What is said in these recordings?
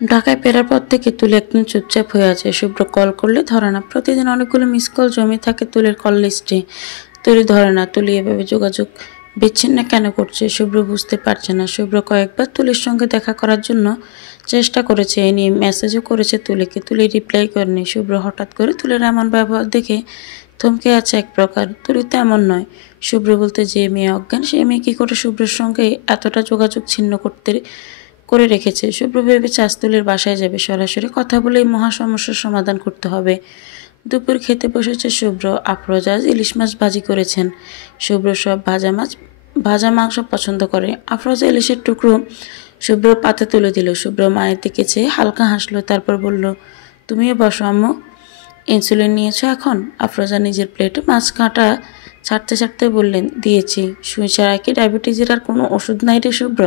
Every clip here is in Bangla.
ঢাকায় ফেরার পর থেকে তুলি একদম চুপচাপ হয়ে আছে। শুভ্র কল করলে ধরে না। প্রতিদিন অনেকগুলো মিস কল জমে থাকে তুলির কল লিস্টে। তুলি ধরে না। তুলি এভাবে যোগাযোগ বিচ্ছিন্ন কেন করছে শুভ্র বুঝতে পারছে না। শুভ্র কয়েকবার তুলির সঙ্গে দেখা করার জন্য চেষ্টা করেছে, এ নিয়ে মেসেজও করেছে তুলিকে। তুলি রিপ্লাই করেনি। শুভ্র হঠাৎ করে তুলির এমন ব্যবহার দেখে থমকে আছে এক প্রকার। তুলি তো এমন নয়। শুভ্র বলতে যে মেয়ে অজ্ঞান, সে মেয়ে কী করে শুভ্রের সঙ্গে এতটা যোগাযোগ ছিন্ন করে রেখেছে। শুভ্র ভেবেছে আজ তুলির বাসায় যাবে, সরাসরি কথা বলে এই মহা সমস্যার সমাধান করতে হবে। দুপুর খেতে বসেছে শুভ্র। আফরোজা আজ ইলিশ মাছ ভাজি করেছেন। শুভ্র সব ভাজা মাংস পছন্দ করে। আফরোজা ইলিশের টুকরো শুভ্র পাতে তুলে দিল। শুভ্র মায়ের দিকে চেয়ে হালকা হাসলো, তারপর বলল, তুমিও বসো আম্মু। ইনসুলিন নিয়েছো এখন? আফরোজা নিজের প্লেটে মাছ কাঁটা ছাড়তে ছাড়তে বললেন, দিয়েছি। সুই ছাড়া কি ডায়াবেটিসের আর কোনো ওষুধ নাই রে শুভ্র?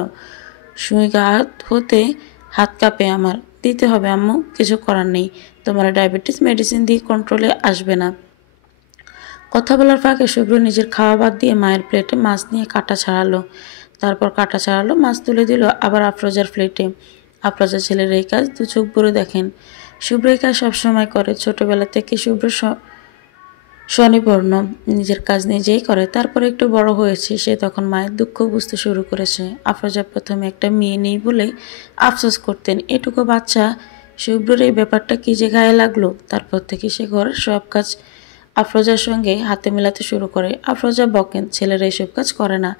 সুই হতে হাত কাঁপে আমার। দিতে হবে আম্মু, কিছু করার নেই। তোমার ডায়াবেটিস মেডিসিন দিয়ে কন্ট্রোলে আসবে না। কথা বলার ফাঁকে শুভ্র নিজের খাওয়া বাদ দিয়ে মায়ের প্লেটে মাছ নিয়ে কাঁটা ছাড়ালো। তারপর কাঁটা ছাড়ালো, মাছ তুলে দিল আবার আফরোজার প্লেটে। আফরোজা ছেলের এই কাজ দু চোখ ভরে দেখেন। শুভ্র এই কাজ সবসময় করে। ছোটবেলা থেকে শুভ্র স্বনির্ভর, নিজের কাজ নিজেই করে। তারপর একটু বড় হয়েছে সে, তখন মায়ের দুঃখ বুঝতে শুরু করেছে। আফরোজা প্রথমে একটা মেয়ে নেই বলে আফসোস করতেন। এটুকু বাচ্চা শুভ্রর এই ব্যাপারটা কি যে গায়ে লাগলো। তারপর থেকে সে ঘরের সব কাজ আফরোজার সঙ্গে হাতে মেলাতে শুরু করে। আফরোজা বকেন, ছেলেরা এসব কাজ করে না।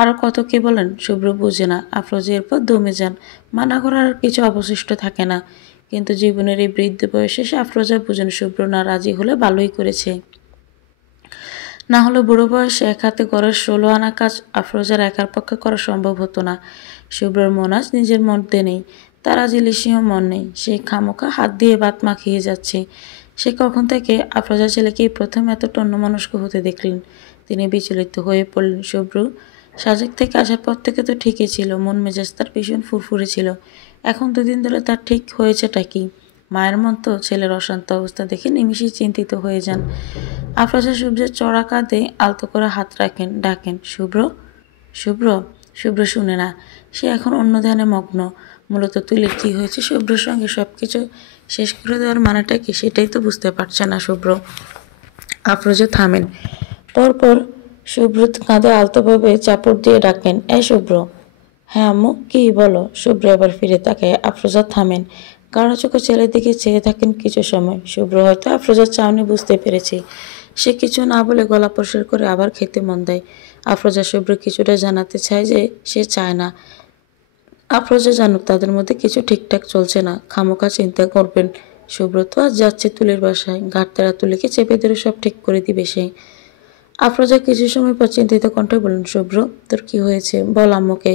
আরও কত কি বলেন, শুভ্র বুঝে না। আফরোজা এরপর দমে যান। মানা করার আর কিছু অবশিষ্ট থাকে না। কিন্তু জীবনের এই বৃদ্ধ বয়সে সে আফরোজা বুঝেন, শুভ্র না রাজি হলে ভালোই করেছে। না হলে বুড়ো বয়সে এক হাতে ঘরের 16 আনা কাজ আফরোজার একার পক্ষে করা সম্ভব হতো না। শুভ্রর মন আজ নিজের মধ্যে নেই। তার আজ ইলিশিও মন নেই। সে খামোখা হাত দিয়ে ভাত মাখিয়ে যাচ্ছে। সে কখন থেকে আফরোজা ছেলেকে প্রথম এতটা অন্যমনস্ক হতে দেখলেন। তিনি বিচলিত হয়ে পড়লেন। শুভ্র সাজেক থেকে আসার পর থেকে তো ঠিকই ছিল, মন মেজাজ তার ভীষণ ফুরফুরে ছিল। এখন দুদিন ধরে তার ঠিক হয়েছেটা কি? মায়ের মন তো ছেলের অশান্ত অবস্থা দেখে নিমিষেই চিন্তিত হয়ে যান। আফরোজা শুভ্রের চড়া কাঁধে আলতো করে হাত রাখেন, ডাকেন, শুভ্র, শুভ্র। শুভ্র শুনে না। সে এখন অন্য ধ্যানে মগ্ন। মূলত তুলির কী হয়েছে শুভ্রের সঙ্গে সব কিছু শেষ করে দেওয়ার মানেটা কি, সেটাই তো বুঝতে পারছে না শুভ্র। আফরোজা থামেন। পরপর শুভ্র কাঁধে আলতোভাবে চাপড় দিয়ে ডাকেন, এই শুভ্র। হ্যাঁ আম্মু, কি বলো? শুভ্র এবার ফিরে তাকায়। আফরোজা থামেন। গাঢ় চোখে ছেলের দিকে চেয়ে থাকেন কিছু সময়। শুভ্র হয়তো আফরোজার চাউনি বুঝতে পেরেছে। সে কিছু না বলে গলা পরিষ্কার করে আবার খেতে মন দেয়। আফরোজা শুভ্র কিছুটা জানাতে চায় যে সে চায় না আফরোজা জানুক তাদের মধ্যে কিছু ঠিকঠাক চলছে না। খামোখা চিন্তা করবেন। শুভ্র তো আজ যাচ্ছে তুলির বাসায়। ঘাটতারা তুলিকে চেপে ধরে সব ঠিক করে দিবে সে। আফরোজা কিছু সময় পর চিন্তিত কণ্ঠে বললেন, শুভ্র, তোর কি হয়েছে? বল আম্মুকে।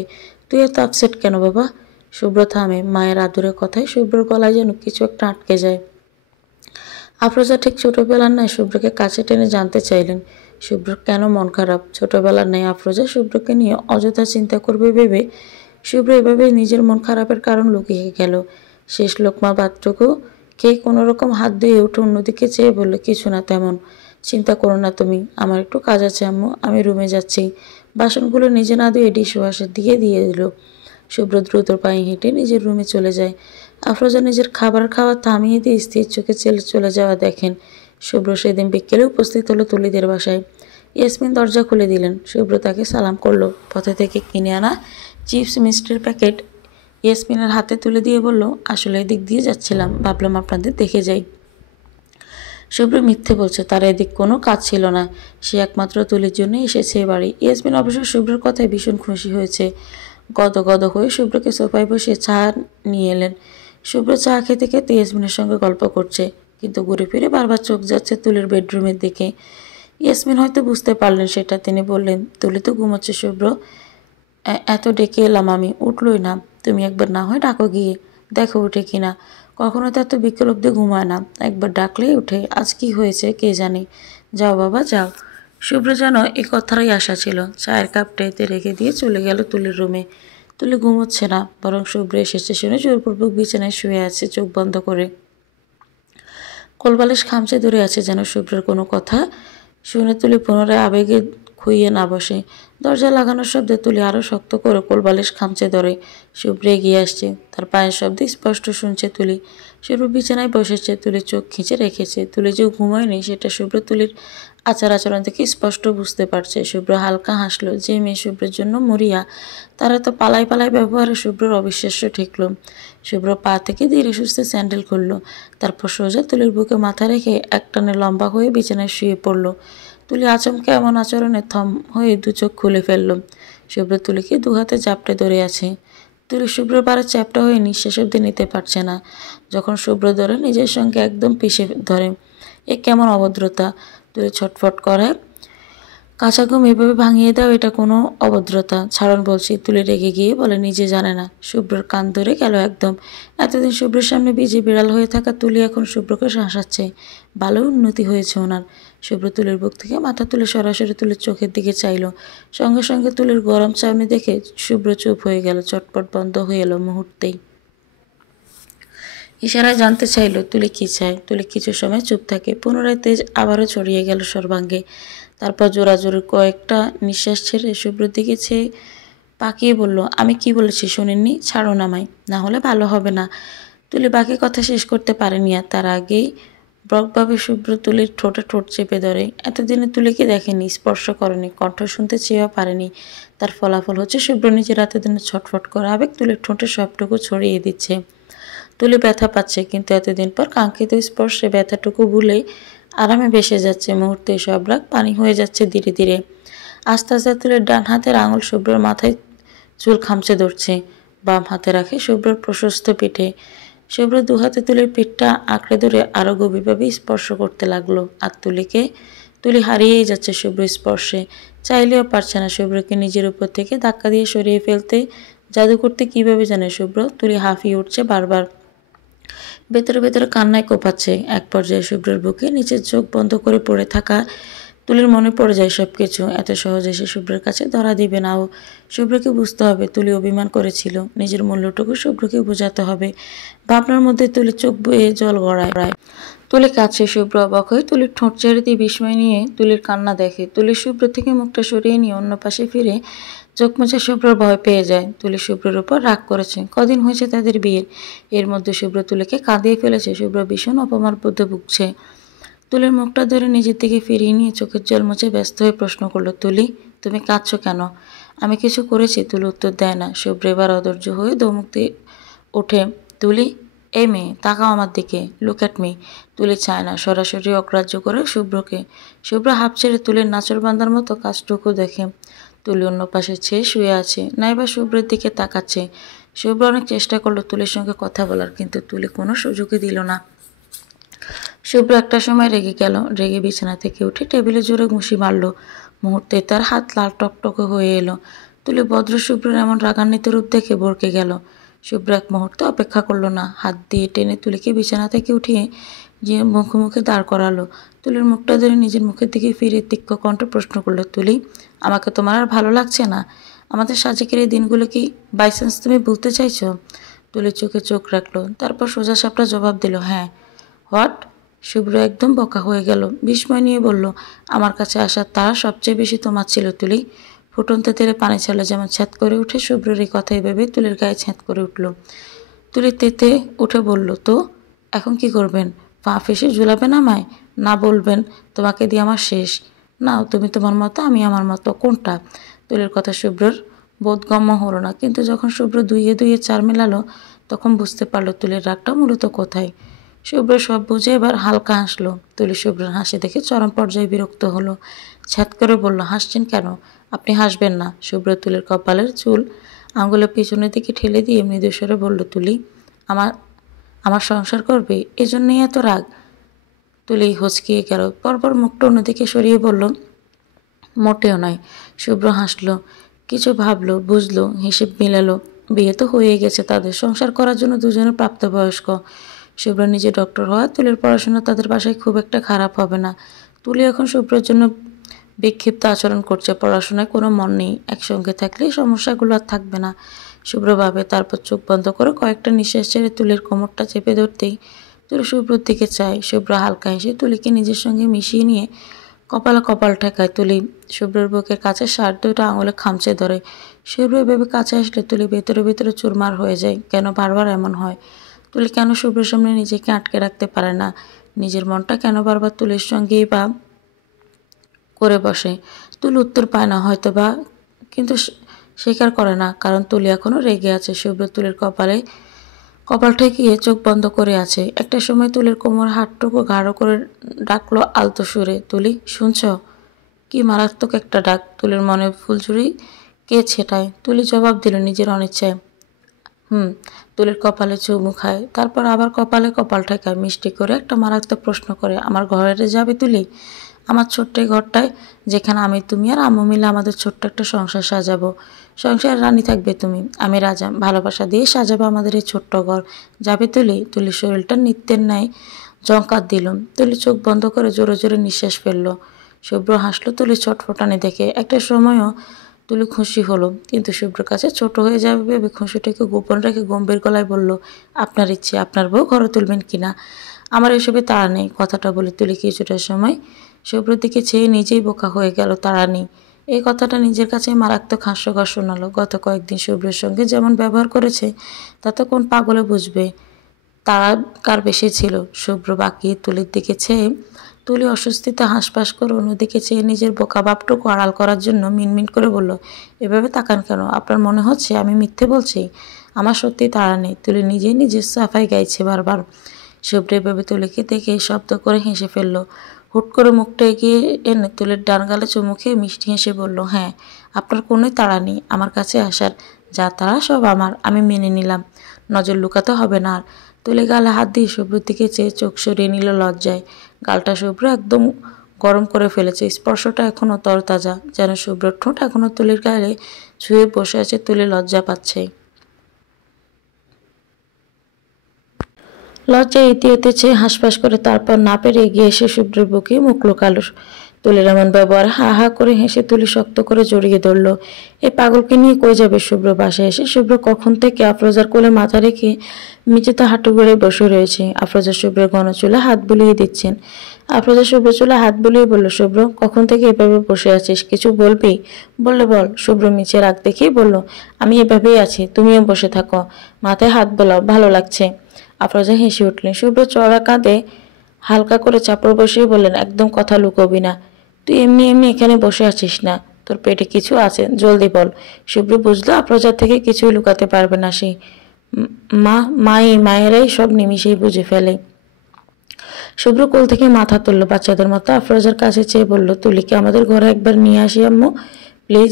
তুই এত আপসেট কেন বাবা? শুভ্র থামে। মায়ের আদুরে কথায় শুভ্রর গলায় যেন কিছু একটা আটকে যায়। আফরোজা ঠিক ছোটবেলার ন্যায় শুভ্রকে কাছে টেনে জানতে চাইলেন, শুভ্রর কেন মন খারাপ। ছোটবেলার ন্যায় আফরোজা শুভ্রকে নিয়ে অযথা চিন্তা করবে ভেবে শুভ্র এভাবে নিজের মন খারাপের কারণ লুকিয়ে গেল। শেষ লোকমা ভাতটুকু খেয়ে কোনোরকম হাত ধুয়ে উঠে অন্যদিকে চেয়ে বলল, কিছু না তেমন। চিন্তা করো না তুমি, আমার একটু কাজ আছে আম্মু, আমি রুমে যাচ্ছি। বাসনগুলো নিজে না ধুয়ে ডিশওয়াশার দিয়ে দিল। শুভ্র দ্রুত পায়ে হেঁটে নিজের রুমে চলে যায়। আফরোজা নিজের খাবার খাওয়া থামিয়ে দিয়ে স্থির চোখে চলে যাওয়া দেখেন। শুভ্র সেদিন বিকেলে উপস্থিত হলো তুলিদের বাসায়। ইয়াসমিন দরজা খুলে দিলেন। শুভ্র তাকে সালাম করলো। পথে থেকে কিনে আনা চিপস মিষ্টির প্যাকেট ইয়াসমিনের হাতে তুলে দিয়ে বলল, আসলে এদিক দিয়ে যাচ্ছিলাম, ভাবলাম আপনাদের দেখে যাই। শুভ্র মিথ্যে বলছে, তার এদিক কোনো কাজ ছিল না। সে একমাত্র তুলির জন্যই এসেছে এ বাড়ি। ইয়াসমিন অবশ্য শুভ্রের কথায় ভীষণ খুশি হয়েছে। গদগদ হয়ে শুভ্রকে সোফায় বসে চা নিয়ে এলেন। শুভ্র চা খেতে খেতে ইয়াসমিনের সঙ্গে গল্প করছে, কিন্তু ঘুরে ফিরে বারবার চোখ যাচ্ছে তুলির বেডরুমের দিকে। ইয়াসমিন হয়তো বুঝতে পারলেন সেটা। তিনি বললেন, তুলি তো ঘুমোচ্ছে শুভ্র, এত ডেকে এলাম আমি, উঠলই না। তুমি একবার না হয় ডাকো গিয়ে, দেখো উঠে কিনা। কখনো তো এত বিকেল অব্দি ঘুমায় না, একবার ডাকলেই উঠে। আজ কি হয়েছে কে জানে। যাও বাবা যাও। শুভ্র যেন এ কথারই আশা ছিল। চায়ের কাপ ট্রেতে রেখে দিয়ে চলে গেল তুলির রুমে। তুলি ঘুমোচ্ছে না, বরং শুভ্র এসেছে শুনে জোরপূর্বক বিছানায় শুয়ে আছে চোখ বন্ধ করে। কোলবালিশ খামচে ধরে আছে যেন। শুভ্রের কোনো কথা শুনে তুলি পুনরায় আবেগে খুইয়ে না বসে। দরজা লাগানোর শব্দে তুলি আরও শক্ত করে কোলবালিশ খামচে ধরে। শুভ্র এগিয়ে আসছে, তার পায়ের শব্দ স্পষ্ট শুনছে তুলি। শুভ্র বিছানায় বসেছে, তুলি চোখ খিঁচে রেখেছে। তুলি যে ঘুমায়নি সেটা শুভ্র তুলির আচার আচরণ থেকে স্পষ্ট বুঝতে পারছে। শুভ্র হালকা হাসলো, যে মেয়ে শুভ্রের জন্য মরিয়া তারা তো পালাই পালাই ব্যবহারে শুভ্রর অবিশ্বাস্য ঠেকল। শুভ্র পা থেকে ধীরে সুস্থে স্যান্ডেল খুলল, তারপর সোজা তুলির বুকে মাথা রেখে একটানে লম্বা হয়ে বিছানায় শুয়ে পড়ল। তুলি আচমকা এমন আচরণে থম হয়ে দু চোখ খুলে ফেলল। শুভ্র তুলিকে দু হাতে চাপটে ধরে আছে। তুলি শুভ্র পাড়ে চ্যাপটা হয়ে নিঃশ্বাস অব্দি নিতে পারছে না। যখন শুভ্র ধরে নিজের সঙ্গে একদম পিষে ধরে। এ কেমন অভদ্রতা! তুলি ছটফট করে, কাঁচা ঘুম এভাবে ভাঙিয়ে দাও, এটা কোনো অভদ্রতা। ছাড়ন বলছি। তুলি রেগে গিয়ে বলে, নিজে জানে না। শুভ্রর কান ধরে গেল একদম। এতদিন শুভ্রের সামনে বিজে বিড়াল হয়ে থাকা তুলি এখন শুভ্রকে শাসাচ্ছে। ভালো উন্নতি হয়েছে ওনার। শুভ্র তুলির বুক থেকে মাথা তুলে সরাসরি তুলির চোখের দিকে চাইল। সঙ্গে সঙ্গে তুলির গরম চাউনি দেখে শুভ্র চুপ হয়ে গেল। চটপট বন্ধ হয়ে এলো মুহূর্তেই। ইশারায় জানতে চাইল তুলি কী চায়। তুলি কিছু সময় চুপ থাকে, পুনরায় তেজ আবারও ছড়িয়ে গেল সর্বাঙ্গে। তারপর জোরাজোরি কয়েকটা নিঃশ্বাস ছেড়ে শুভ্রর দিকে চেয়ে পাকিয়ে বলল, আমি কি বলেছি শোনেননি? ছাড়ো নামাই, না হলে ভালো হবে না। তুলি বাকি কথা শেষ করতে পারেনি, আর তার আগেই ব্রকভাবে শুভ্র তুলির ঠোঁটে ঠোঁট চেপে ধরে। এতদিনে তুলিকে দেখেনি, স্পর্শ করেনি, কণ্ঠ শুনতে চেয়েও পারেনি। তার ফলাফল হচ্ছে শুভ্র নিজের এতদিনে ছটফট করা আবেগ তুলির ঠোঁটে সবটুকু ছড়িয়ে দিচ্ছে। তুলি ব্যথা পাচ্ছে, কিন্তু এতদিন পর কাঙ্ক্ষিত স্পর্শে ব্যথাটুকু ভুলেই আরামে ভেসে যাচ্ছে। মুহূর্তে সব রাগ পানি হয়ে যাচ্ছে ধীরে ধীরে। আস্তে আস্তে তুলির ডান হাতের আঙুল শুভ্রর মাথায় চুল খামচে ধরছে, বাম হাতে রাখে শুভ্রর প্রশস্ত পিঠে। শুভ্র দু হাতে তুলির পিঠটা আঁকড়ে ধরে আরও গভীরভাবে স্পর্শ করতে লাগলো। আর তুলি হারিয়েই যাচ্ছে শুভ্র স্পর্শে। চাইলেও পারছে না শুভ্রকে নিজের উপর থেকে ধাক্কা দিয়ে সরিয়ে ফেলতে। জাদু করতে কিভাবে জানে শুভ্র? তুলি হাঁফিয়ে উঠছে বারবার, ভেতরে ভেতরে কান্নায় কোপাচ্ছে। এক পর্যায়ে শুভ্রের বুকে নিচের চোখ বন্ধ করে পড়ে থাকা তুলির মনে পড়ে যায় সব কিছু। এত সহজে সে শুভ্রের কাছে ধরা দিবে না ও। শুভ্রকে বুঝতে হবে তুলি অভিমান করেছিল। নিজের মূল্যটুকু শুভ্রকে বোঝাতে হবে। ভাবনার মধ্যে তুলি চোখ বয়ে জল গড়ায়। তুলি কাছে, শুভ্র অবাক হয়ে তুলির ঠোঁট ছেড়ে দিয়ে বিস্ময় নিয়ে তুলির কান্না দেখে। তুলি শুভ্র থেকে মুখটা সরিয়ে নিয়ে অন্য পাশে ফিরে চোখ মুছে শুভ্র ভয় পেয়ে যায়। তুলি শুভ্রের উপর রাগ করেছে। কদিন হয়েছে তাদের বিয়ের, এর মধ্যে শুভ্র তুলিকে কাঁদিয়ে ফেলেছে। শুভ্র ভীষণ অপমান বোধে ভুগছে। তুলির মুখটা ধরে নিজের দিকে ফিরিয়ে নিয়ে চোখের জল মুছে ব্যস্ত হয়ে প্রশ্ন করলো, তুলি তুমি কাঁদছো কেন? আমি কিছু করেছি? তুলি উত্তর দেয় না। শুভ্র এবার অধৈর্য হয়ে দমুক দিয়ে ওঠে, তুলি এই মেয়ে তাকাও আমার দিকে, লুক অ্যাট মি। তুলি চায় না, সরাসরি অগ্রাহ্য করে শুভ্রকে। শুভ্র হাঁপ ছেড়ে তুলির নাচরবান্ধার মতো কাজটুকু দেখে। তুলি অন্য পাশে ছেয়ে শুয়ে আছে, নাইবা শুভ্রের দিকে তাকাচ্ছে। শুভ্র অনেক চেষ্টা করলো তুলির সঙ্গে কথা বলার, কিন্তু তুলি কোনো সুযোগই দিল না। শুভ্র একটা সময় রেগে গেল। রেগে বিছানা থেকে উঠে টেবিলে জোরে ঘুষি মারল। মুহূর্তে তার হাত লাল টকটকে হয়ে এলো। তুলি ভদ্র শুভ্রের এমন রাগান্বিত রূপ দেখে ভড়কে গেল। শুভ্র এক মুহূর্তে অপেক্ষা করলো না, হাত দিয়ে টেনে তুলিকে বিছানা থেকে উঠিয়ে যে মুখোমুখি দাঁড় করালো। তুলির মুখটা ধরে নিজের মুখের দিকে ফিরে তীক্ষ্ণ কণ্ঠে প্রশ্ন করলো, তুলি আমাকে তোমার আর ভালো লাগছে না? আমাদের সাজেকের এই দিনগুলো কি বাই চান্স তুমি ভুলতে চাইছো? তুলির চোখে চোখ রাখলো, তারপর সোজা সাপটা জবাব দিল, হ্যাঁ। হোয়াট? শুভ্র একদম বকা হয়ে গেল। বিস্ময় নিয়ে বলল, আমার কাছে আসার তারা সবচেয়ে বেশি তোমার ছিল তুলি। ফুটন্ত তেলে পানি ছাড়লে যেমন ছ্যাঁত করে উঠে, শুভ্রের এই কথাই ভেবে তুলির গায়ে ছ্যাঁত করে উঠল। তুলি তেতে উঠে বলল, তো এখন কি করবেন? পা ফেসে ঝুলাবেন আমায়? না বলবেন তোমাকে দিয়ে আমার শেষ? নাও তুমি তোমার মতো, আমি আমার মতো, কোনটা? তুলির কথা শুভ্রর বোধগম্য হলো না, কিন্তু যখন শুভ্র দুইয়ে দুইয়ে চার মেলালো তখন বুঝতে পারলো তুলির রাগটা মূলত কোথায়। শুভ্র সব বুঝে এবার হালকা হাসলো। তুলি শুভ্রের হাসি দেখে চরম পর্যায়ে বিরক্ত হলো। ছ্যাঁত করে বলল, হাসছেন কেন? আপনি হাসবেন না। শুভ্র তুলির কপালের চুল আঙুলের পিছনের দিকে ঠেলে দিয়ে মৃদু স্বরে বলল, তুলি আমার আমার সংসার করবে, এজন্যই এত রাগ? তুলি হচকিয়ে গেল। পরপর মুখটা অন্যদিকে সরিয়ে বলল, মোটেও নয়। শুভ্র হাসলো, কিছু ভাবলো, বুঝলো, হিসেব মিলালো। বিয়ে তো হয়ে গেছে তাদের, সংসার করার জন্য দুজনে প্রাপ্তবয়স্ক। শুভ্র নিজে ডক্টর হওয়া, তুলির পড়াশোনা তাদের বাসায় খুব একটা খারাপ হবে না। তুলি এখন শুভ্রের জন্য বিক্ষিপ্ত আচরণ করছে, পড়াশোনায় কোনো মন নেই। একসঙ্গে থাকলে সমস্যাগুলো আর থাকবে না। শুভ্র ভাবে, তারপর চোখ বন্ধ করে কয়েকটা নিঃশ্বাস ছেড়ে তুলির কোমরটা চেপে ধরতেই তুলি শুভ্রর দিকে চায়। শুভ্র হালকা হেসে তুলিকে নিজের সঙ্গে মিশিয়ে নিয়ে কপালে কপাল ঠেকায় তুলি শুভ্রের বুকের কাছে শার্ট দুটো আঙুলে খামচে ধরে। শুভ্র এভাবে কাছে আসলে তুলি ভেতরে ভেতরে চুরমার হয়ে যায়। কেন বারবার এমন হয়? তুলি কেন শুভ্রের সামনে নিজেকে আটকে রাখতে পারে না? নিজের মনটা কেন বারবার তুলির সঙ্গেই বা করে বসে? তুলি উত্তর পায় না হয়তো বা, কিন্তু স্বীকার করে না, কারণ তুলি এখনো রেগে আছে। শুভ্র তুলির কপাল ঠেকিয়ে চোখ বন্ধ করে আছে। একটা সময় তুলির কোমর হাতটুকু গাঢ় করে ডাকলো আলতো সুরে, তুলি শুনছ? কি মারাত্মক একটা ডাক! তুলির মনে ফুলঝুরি কে ছেটায়। তুলি জবাব দিল নিজের অনিচ্ছায়, হুম। তুলির কপালে চুমু খায়, তারপর আবার কপালে কপাল ঠেকায়, মিষ্টি করে একটা মারাত্মক প্রশ্ন করে, আমার ঘরে যাবে তুলি? আমার ছোট্ট এই ঘরটায়, যেখানে আমি তুমি আর আম্মু মিলে আমাদের ছোট্ট একটা সংসার সাজাবো। সংসার রানী থাকবে তুমি, আমি রাজা। ভালোবাসা দিয়ে সাজাবো আমাদের এই ছোট্ট ঘর। যাবে তুলি? তুলির শরীরটা নিত্যের ন্যায় ঝঙ্কার দিল। তুলি চোখ বন্ধ করে জোরে জোরে নিঃশ্বাস ফেললো। শুভ্র হাসলো তুলি ছটফটানি দেখে। একটা সময়ও তুলি খুশি হলো, কিন্তু শুভ্রর কাছে ছোট হয়ে যাবে ভেবে খুশিটাকে গোপন রেখে গম্ভীর গলায় বলল, আপনার ইচ্ছে, আপনার বউ ঘরে তুলবেন কিনা? আমার এসবে তাড়া নেই। কথাটা বলে তুলি কিছুটা সময় শুভ্রর দিকে চেয়ে নিজেই বোকা হয়ে গেল। তাড়া নেই, এই কথাটা নিজের কাছে মারাত্মক হাস্যকর শোনালো। গত কয়েকদিন শুভ্রের সঙ্গে যেমন ব্যবহার করেছে তাতে কোন পাগলে বুঝবে তারা কার বেশি ছিল। শুভ্র বাকিয়ে তুলির দিকে চেয়ে, তুলি অস্বস্তিতে হাঁসফাঁস করে অন্যদিকে চেয়ে নিজের বোকা ভাবটুকু আড়াল করার জন্য মিনমিন করে বলল, এভাবে তাকান কেন? আপনার মনে হচ্ছে আমি মিথ্যে বলছি? আমার সত্যি তাড়া নেই। তুলি নিজেই নিজের সাফাই গাইছে বারবার। শুভ্র এভাবে তুলিকে দেখে শব্দ করে হেসে ফেলল। হুট করে মুখটা এগিয়ে এনে তুলির ডান গালে চুমু খেয়ে মিষ্টি হেসে বলল, হ্যাঁ, আপনার কোনোই তাড়া নেই আমার কাছে আসার। যা তাড়া সব আমার, আমি মেনে নিলাম। নজর লুকাতে হবে না আর। তুলি গালে হাত দিয়ে শুভ্রর দিকে চেয়ে চোখ সরিয়ে নিল লজ্জায়। গালটা শুভ্র একদম গরম করে ফেলেছে, স্পর্শটা এখনও তরতাজা, যেন শুভ্রর ঠোঁট এখনও তুলির গালে ছুঁয়ে বসে আছে। তুলি লজ্জা পাচ্ছে। লজ্জায় ইতিহাতে চেয়ে হাঁসফাঁস করে, তারপর না পেরে এগিয়ে এসে শুভ্রের বুকে মুখ লুকালো। তুলির এমন ব্যবহার হা হা করে হেসে তুলি শক্ত করে জড়িয়ে ধরল। এই পাগলকে নিয়ে কই যাবে শুভ্র? বাসায় এসে শুভ্র কখন থেকে আফরোজার কোলে মাথা রেখে মেঝেতে হাঁটু গেড়ে বসে রয়েছে। আফরোজা শুভ্রের ঘন চুলে হাত বুলিয়ে দিচ্ছেন। আফরোজা শুভ্র চুলে হাত বুলিয়ে বলল, শুভ্র কখন থেকে এভাবে বসে আছিস? কিছু বলবি? বললে বল। শুভ্র মিছে রাগ দেখেই বলল, আমি এভাবেই আছি, তুমিও বসে থাকো, মাথায় হাত বোলাও, ভালো লাগছে। আফরোজা হেসে উঠলেন। শুভ্র চড়া কাঁধে হালকা করে চাপড় বসিয়ে বললেন, একদম কথা লুকোবি না। তুই এমনি এমনি এখানে বসে আছিস না, তোর পেটে কিছু আছে, জলদি বল। শুভ্র বুঝলো আফরোজার থেকে কিছুই লুকাতে পারবে না সে। মায়েরাই সব নিমিষেই বুঝে ফেলে। শুভ্র কোল থেকে মাথা তুলল বাচ্চাদের মতো, আফরোজার কাছে চেয়ে বলল, তুলিকে আমাদের ঘরে একবার নিয়ে আসি আম্মু, প্লিজ।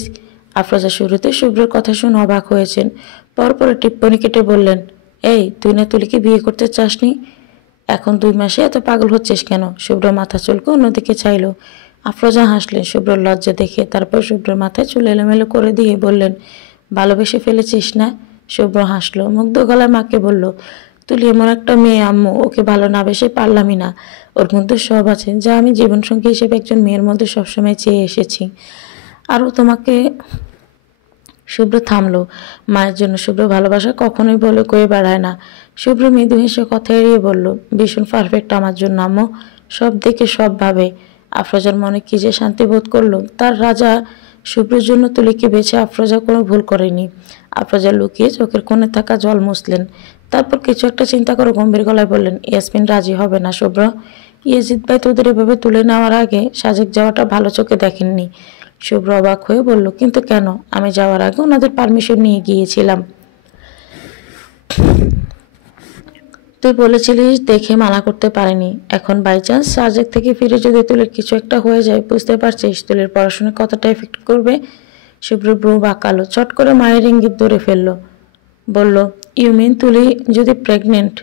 আফরোজা শুরুতে শুভ্রের কথা শুনে অবাক হয়েছেন, পরপর টিপ্পনি কেটে বললেন, এই তুই না তুলিকে বিয়ে করতে চাসনি? এখন 2 মাসে এত পাগল হচ্ছিস কেন? শুভ্র মাথা চুলকে অন্যদিকে চাইল। আফরোজা হাসলেন শুভ্রর লজ্জা দেখে, তারপর শুভ্রের মাথায় চুল এলোমেলো করে দিয়ে বললেন, ভালোবেসে ফেলেছিস না? শুভ্র হাসলো, মুগ্ধ গলায় মাকে বলল, তুলি এমন একটা মেয়ে আম্মু, ওকে ভালো না বেসে পারলামই না। ওর মধ্যে সব আছে যা আমি জীবনসঙ্গী হিসেবে একজন মেয়ের মধ্যে সবসময় চেয়ে এসেছি। আরও তোমাকে। শুভ্র থামলো। মায়ের জন্য শুভ্র ভালোবাসা কখনোই বলে কয়ে বেড়ায় না। শুভ্র মৃদু হেসে কথা এড়িয়ে বলল, ভীষণ পারফেক্ট আমার জন্য আম্মু, সব দিকে সব ভাবে। আফরোজার মনে কি যে শান্তি বোধ করলো। তার রাজা শুভ্রের জন্য তুলিকে বেছে আফরোজা কোনো ভুল করেনি। আফরোজা লুকিয়ে চোখের কোণে থাকা জল মুছলেন, তারপর কিছু একটা চিন্তা করে গম্ভীর গলায় বললেন, ইয়াসমিন রাজি হবে না শুভ্র। ইয়েজিদ ভাই তোদের এভাবে তুলে নেওয়ার আগে সাজেক যাওয়াটা ভালো চোখে দেখেননি। শুভ্র অবাক হয়ে বলল, কিন্তু কেন? আমি যাওয়ার আগে ওনাদের পারমিশন নিয়ে গিয়েছিলাম। তুই বলেছিলিস দেখে মানা করতে পারেনি। এখন বাই চান্স সাজেক থেকে ফিরে যদি তুলির কিছু একটা হয়ে যায়, বুঝতে পারছিস তুলির পড়াশোনায় কতটা এফেক্ট করবে? শুভ্র ব্রু বাঁকালো, চট করে মায়ের ইঙ্গিত ধরে ফেলল, বলল, ইউ মিন তুলি যদি প্রেগনেন্ট?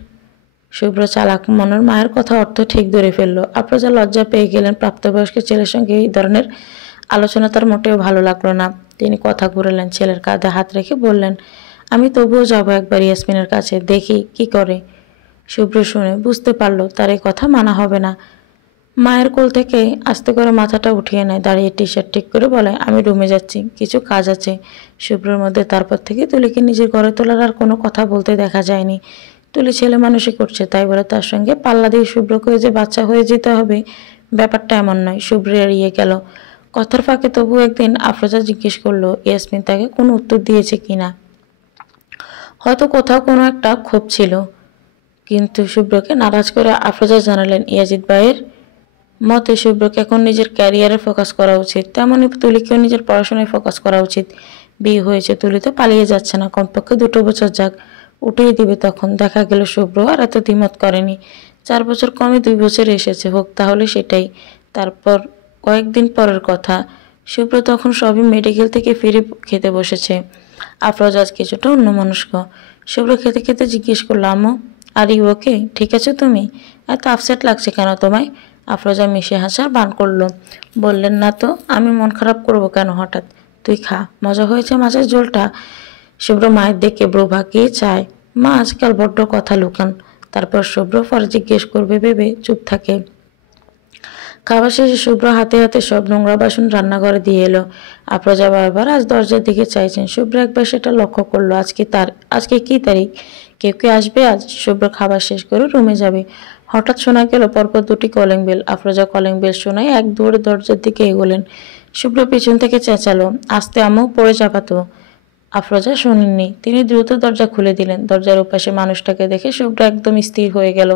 শুভ্র চালাক মনের মায়ের কথা অর্থ ঠিক ধরে ফেলল। আফরোজা লজ্জা পেয়ে গেলেন। প্রাপ্তবয়স্ক ছেলের সঙ্গে এই ধরনের আলোচনা তার মোটেও ভালো লাগলো না। তিনি কথা ঘুরালেন, ছেলের কাঁধে হাত রেখে বললেন, আমি তবুও যাবো একবার ইয়াসমিনের কাছে, দেখি কি করে। শুভ্র শুনে বুঝতে পারল তার এই কথা মানা হবে না। মায়ের কোল থেকে আস্তে করে মাথাটা উঠিয়ে নেয়, দাঁড়িয়ে টি শার্ট ঠিক করে বলে, আমি রুমে যাচ্ছি, কিছু কাজ আছে। শুভ্রের মধ্যে তারপর থেকে তুলিকে নিজের ঘরে তোলার আর কোনো কথা বলতে দেখা যায়নি। তুলি ছেলে মানুষই করছে, তাই বলে তার সঙ্গে পাল্লা দিয়ে শুভ্রকে যে বাচ্চা হয়ে যেতে হবে ব্যাপারটা এমন নয়। শুভ্র এড়িয়ে গেল কথার ফাঁকে। তবু একদিন আফরোজা জিজ্ঞেস করলো ইয়াসমিন তাকে কোনো উত্তর দিয়েছে কিনা। হয়তো কোথাও কোনো একটা ক্ষোভ ছিল। কিন্তু শুভ্রকে নারাজ করে আফরোজা জানালেন ইয়াজিদ ভাইয়ের মতে শুভ্রকে এখন নিজের ক্যারিয়ারে ফোকাস করা উচিত, তেমনি তুলিকেও নিজের পড়াশোনায় ফোকাস করা উচিত। বিয়ে হয়েছে, তুলি তো পালিয়ে যাচ্ছে না, কমপক্ষে 2 বছর যাক, উঠিয়ে দিবে তখন। দেখা গেল শুভ্র আর এত দ্বিমত করেনি। 4 বছর কমে 2 বছর এসেছে, হোক তাহলে সেটাই। তারপর কয়েকদিন পরের কথা, শুভ্র তখন সবই মেডিকেল থেকে ফিরে খেতে বসেছে। আফরোজা আজ কিছুটা অন্যমনস্ক। শুভ্র খেতে খেতে জিজ্ঞেস করলো আম্মু আর ইউ ওকে, ঠিক আছে তুমি? এত আপসেট লাগছে কেন তোমায়? আফরোজা মিশে হাসার বান করলো। বললেন না তো, আমি মন খারাপ করব কেন হঠাৎ? তুই খা, মজা হয়েছে মাছের ঝোলটা। শুভ্র মায়ের দিকে ব্রু ভাগিয়ে চায়। মা আজকাল বড্ড কথা লুকান। তারপর শুভ্র পরে জিজ্ঞেস করবে ভেবে চুপ থাকে। খাবার শেষে শুভ্র হাতে হাতে সব নোংরা বাসন রান্নাঘরে দিয়ে এলো। আফরোজা বারবার আজ দরজার দিকে চাইছেন। শুভ্র একবার সেটা লক্ষ্য করলো। আজকে কি তারিখ? কেউ কে আসবে আজ? শুভ্র খাবার শেষ করে রুমে যাবে। হঠাৎ শোনা গেল পরপর 2টি calling bell. Afroza calling bell শোনায় এক দৌড়ে দরজার দিকে এগোলেন। শুভ্র পিছন থেকে চেঁচালো, আস্তে আম্মু, পড়ে যাবা তো। আফরোজা শোনেননি। তিনি দ্রুত দরজা খুলে দিলেন। দরজার ওপাশে মানুষটাকে দেখে শুভ্র একদম স্থির হয়ে গেল।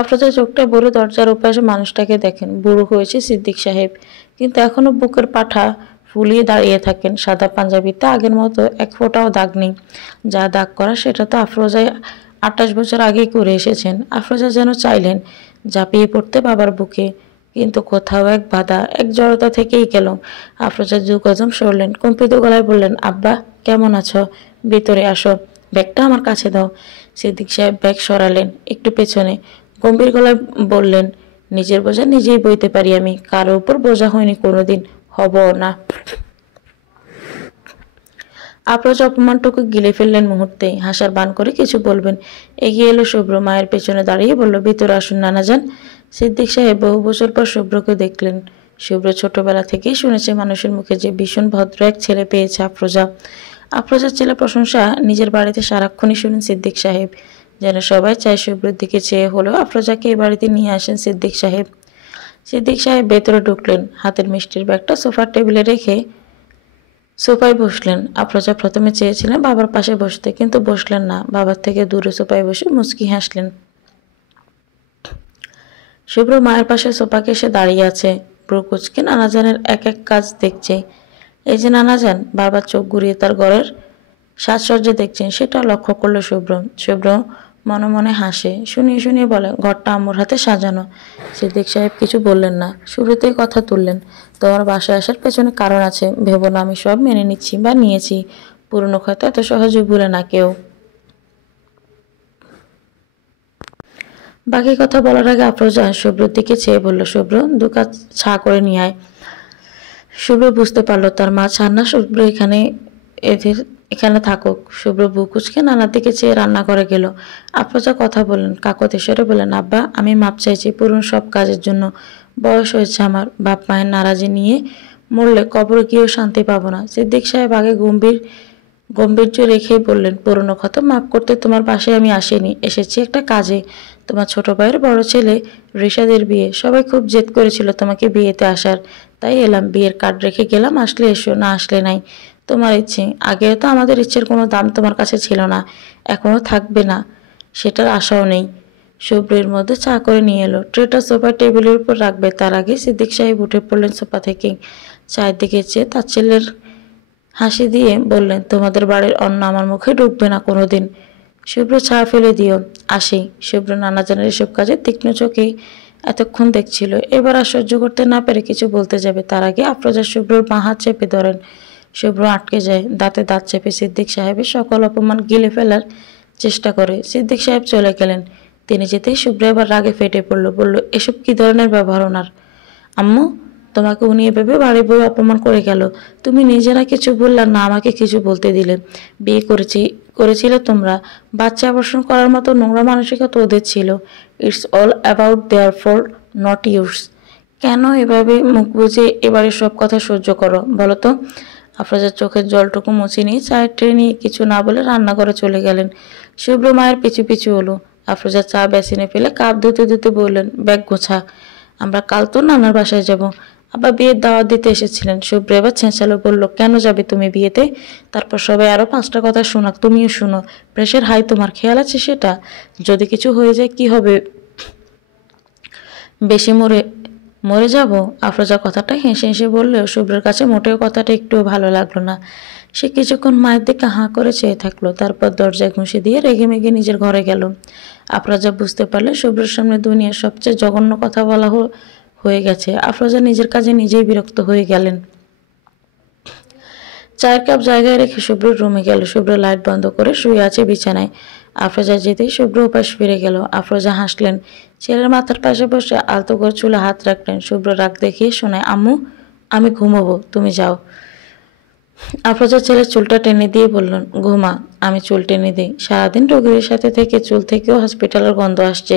আফরোজা চোখটা ভরে দরজার ওপাশে মানুষটাকে দেখেন। বুড়ো হয়েছে সিদ্দিক সাহেব, কিন্তু এখনো বুকের পাঠা ফুলিয়ে দাঁড়িয়ে থাকেন। সাদা পাঞ্জাবিতে আগের মতো এক ফোঁটাও দাগ নেই। যা দাগ করা সেটা তো আফরোজাই 28 বছর আগেই করে এসেছেন। আফরোজা যেন চাইলেন ঝাঁপিয়ে পড়তে বাবার বুকে, কিন্তু কোথাও এক বাধা, এক জড়তা থেকেই গেল। আফরোজা 2 কদম সরলেন। কম্পিত গলায় বললেন, আব্বা কেমন আছো? ভিতরে আসো, ব্যাগটা আমার কাছে দাও। সিদ্দিক সাহেব ব্যাগ সরালেন একটু পেছনে। গম্ভীর গলায় বললেন, নিজের বোঝা নিজেই বইতে পারি আমি, কারো উপর বোঝা হয়নি কোনোদিন, হবও না। আফরোজা অপমানটুকু গিলে ফেললেন মুহূর্তেই। হাসার বান করে কিছু বলবেন এগিয়ে এলো শুভ্র। মায়ের পেছনে দাঁড়িয়ে বলল, ভিতরে আসুন নানা যান। সিদ্দিক সাহেব বহু বছর পর শুভ্রকে দেখলেন। শুভ্র ছোটবেলা থেকেই শুনেছে মানুষের মুখে যে ভীষণ ভদ্র এক ছেলে পেয়েছে আফরোজা। আফরোজার ছেলে প্রশংসা নিজের বাড়িতে সারাক্ষণই শুনেন সিদ্দিক সাহেব। যেন সবাই চায় শুভ্রের দিকে চেয়ে হলেও আফরোজাকে এই বাড়িতে নিয়ে আসেন সিদ্দিক সাহেব। সিদ্দিক সাহেব ভেতরে ঢুকলেন। হাতের মিষ্টির ব্যাগটা সোফার টেবিলে রেখে সোফায় বসলেন। আফরোজা প্রথমে চেয়েছিলেন বাবার পাশে বসতে, কিন্তু বসলেন না। বাবার থেকে দূরে সোফায় বসে মুচকি হাসলেন। শুভ্র মায়ের পাশে সোফাকে এসে দাঁড়িয়ে আছে। ব্রু কুচকে নানাজানের এক এক কাজ দেখছে। এই যে নানাজান বারবার চোখ ঘুরিয়ে তার ঘরের সাজসজ্জা দেখছেন, সেটা লক্ষ্য করলো শুভ্র। শুভ্র মনে মনে হাসে, শুনিয়ে শুনিয়ে বলে, ঘরটা আম্মুর হাতে সাজানো। সিদ্দিক সাহেব কিছু বললেন না, শুরুতেই কথা তুললেন, তোমার বাসায় আসার পেছনে কারণ আছে। ভেবো না আমি সব মেনে নিচ্ছি বা নিয়েছি। পুরনো কথা এত সহজে ভুলে না কেউ। বাকি কথা বলার আগে আফরোজা শুভ্রর দিকে চেয়ে বলল, শুভ্র 2 কাপ চা করে নিয়ে আয়। শুভ্র বুঝতে পারলো তার মা চান না শুভ্র এখানে থাকুক। শুভ্র বুক কুচকে নানার দিকে চেয়ে রান্নাঘরে গেল। আফরোজা কথা বললেন, কাকতি স্বরে বললেন, আব্বা আমি মাপ চাইছি পুরনো সব কাজের জন্য। বয়স হয়েছে আমার, বাপ মায়ের নারাজি নিয়ে মরলে কবরে গিয়েও শান্তি পাবো না। সিদ্দিক সাহেব আগে গম্ভীর্য রেখেই বললেন, পুরনো কথা মাফ করতে তোমার বাসায় আমি আসিনি, এসেছি একটা কাজে। তোমার ছোট ভাইয়ের বড় ছেলে ঋষাদের বিয়ে। সবাই খুব জেদ করেছিল তোমাকে বিয়েতে আসার, তাই এলাম। বিয়ের কার্ড রেখে গেলাম, আসলে এসো, না আসলে নাই। তোমার ইচ্ছে। আগেও তো আমাদের ইচ্ছের কোনো দাম তোমার কাছে ছিল না, এখনো থাকবে না, সেটার আশাও নেই। শুভ্রের মধ্যে চা করে নিয়ে এলো। ট্রেটা সোফা টেবিলের উপর রাখবে তার আগে সিদ্দিক সাহেব উঠে পড়লেন সোফা থেকে। চায়ের দিকে চেয়ে তার ছেলের হাসি দিয়ে বললেন, তোমাদের বাড়ির অন্ন আমার মুখে ঢুকবে না কোনোদিন। শুভ্র চা ফেলে দিও, আসি। শুভ্র নানাজানের এসব কাজে তীক্ষ্ণ চোখে এতক্ষণ দেখছিল। এবার আর সহ্য করতে না পেরে কিছু বলতে যাবে, তার আগে আফরোজা শুভ্রর বাঁ হাত চেপে ধরেন। শুভ্র আটকে যায়। দাঁতে দাঁত চেপে সিদ্দিক সাহেবের সকল অপমান গিলে ফেলার চেষ্টা করে। সিদ্দিক সাহেব চলে গেলেন। তিনি যেতেই শুভ্র এবার রাগে ফেটে বলল, এসব কি ধরনের ব্যবহার ওনার? আম্মু, তোমাকে উনি এভাবে বাড়ি বই অপমান করে গেল, তুমি নিজেরা কিছু বললে না আমাকে কিছু বলতে দিলে। বিয়ে করেছিলে তোমরা, বাচ্চা আবর্ষণ করার মতো নোংরা মানসিকতা ওদের ছিল। It's all about their fault, not yours. কেন এভাবে মুখ বুঝে এবারে সব কথা সহ্য করো বলো তো? আফরোজার চোখের জলটুকু মুছে নিয়ে চায়ের ট্রে নিয়ে কিছু না বলে রান্নাঘরে চলে গেলেন। শুভ্র মায়ের পিছু পিছু হলো। আফরোজা চা বেসিনে ফেলে কাপ ধুতে ধুতে বললেন, ব্যাগ গোছা। আমরা কাল তো নানার বাসায় যাব। আব্বা বিয়ের দাওয়াত দিতে এসেছিলেন। শুভ্র এবার ছেঁচালো, বলল, কেন যাবে তুমি বিয়েতে? তারপর সবাই আরো 5টা কথা শোনাক, তুমিও শুনো। প্রেশার হাই, তোমার খেয়াল আছে সেটা? যদি কিছু হয়ে যায় কি হবে? বেশি মরে মরে যাব? আফরোজা কথাটা হেসে হেসে বললেও শুভ্রের কাছে মোটেও কথাটা একটুও ভালো লাগলো না। সে কিছুক্ষণ মায়ের দিকে হাঁ করে চেয়ে থাকলো, তারপর দরজায় ঘুষি দিয়ে রেগে মেগে নিজের ঘরে গেল। আফরোজা বুঝতে পারলে শুভ্রের সামনে দুনিয়ার সবচেয়ে জঘন্য কথা বলা হয়ে গেছে। আফরোজা নিজের কাজে নিজেই বিরক্ত হয়ে গেলেন। চায়ের কাপ জায়গায় রেখে শুভ্র রুমে গেল। শুভ্র লাইট বন্ধ করে শুয়ে আছে বিছানায়। আফরোজা যেতেই শুভ্র উপাস ফিরে গেল। আফরোজা হাসলেন, ছেলের মাথার পাশে বসে আলতো করে চুলে হাত রাখলেন। শুভ্র রাগ দেখিয়ে শোনায়, আম্মু আমি ঘুমোবো, তুমি যাও। আফরোজা ছেলের চুলটা টেনে দিয়ে বললেন, ঘুমা, আমি চুল টেনে দিই। সারাদিন রোগীদের সাথে থেকে চুল থেকেও হসপিটালের গন্ধ আসছে।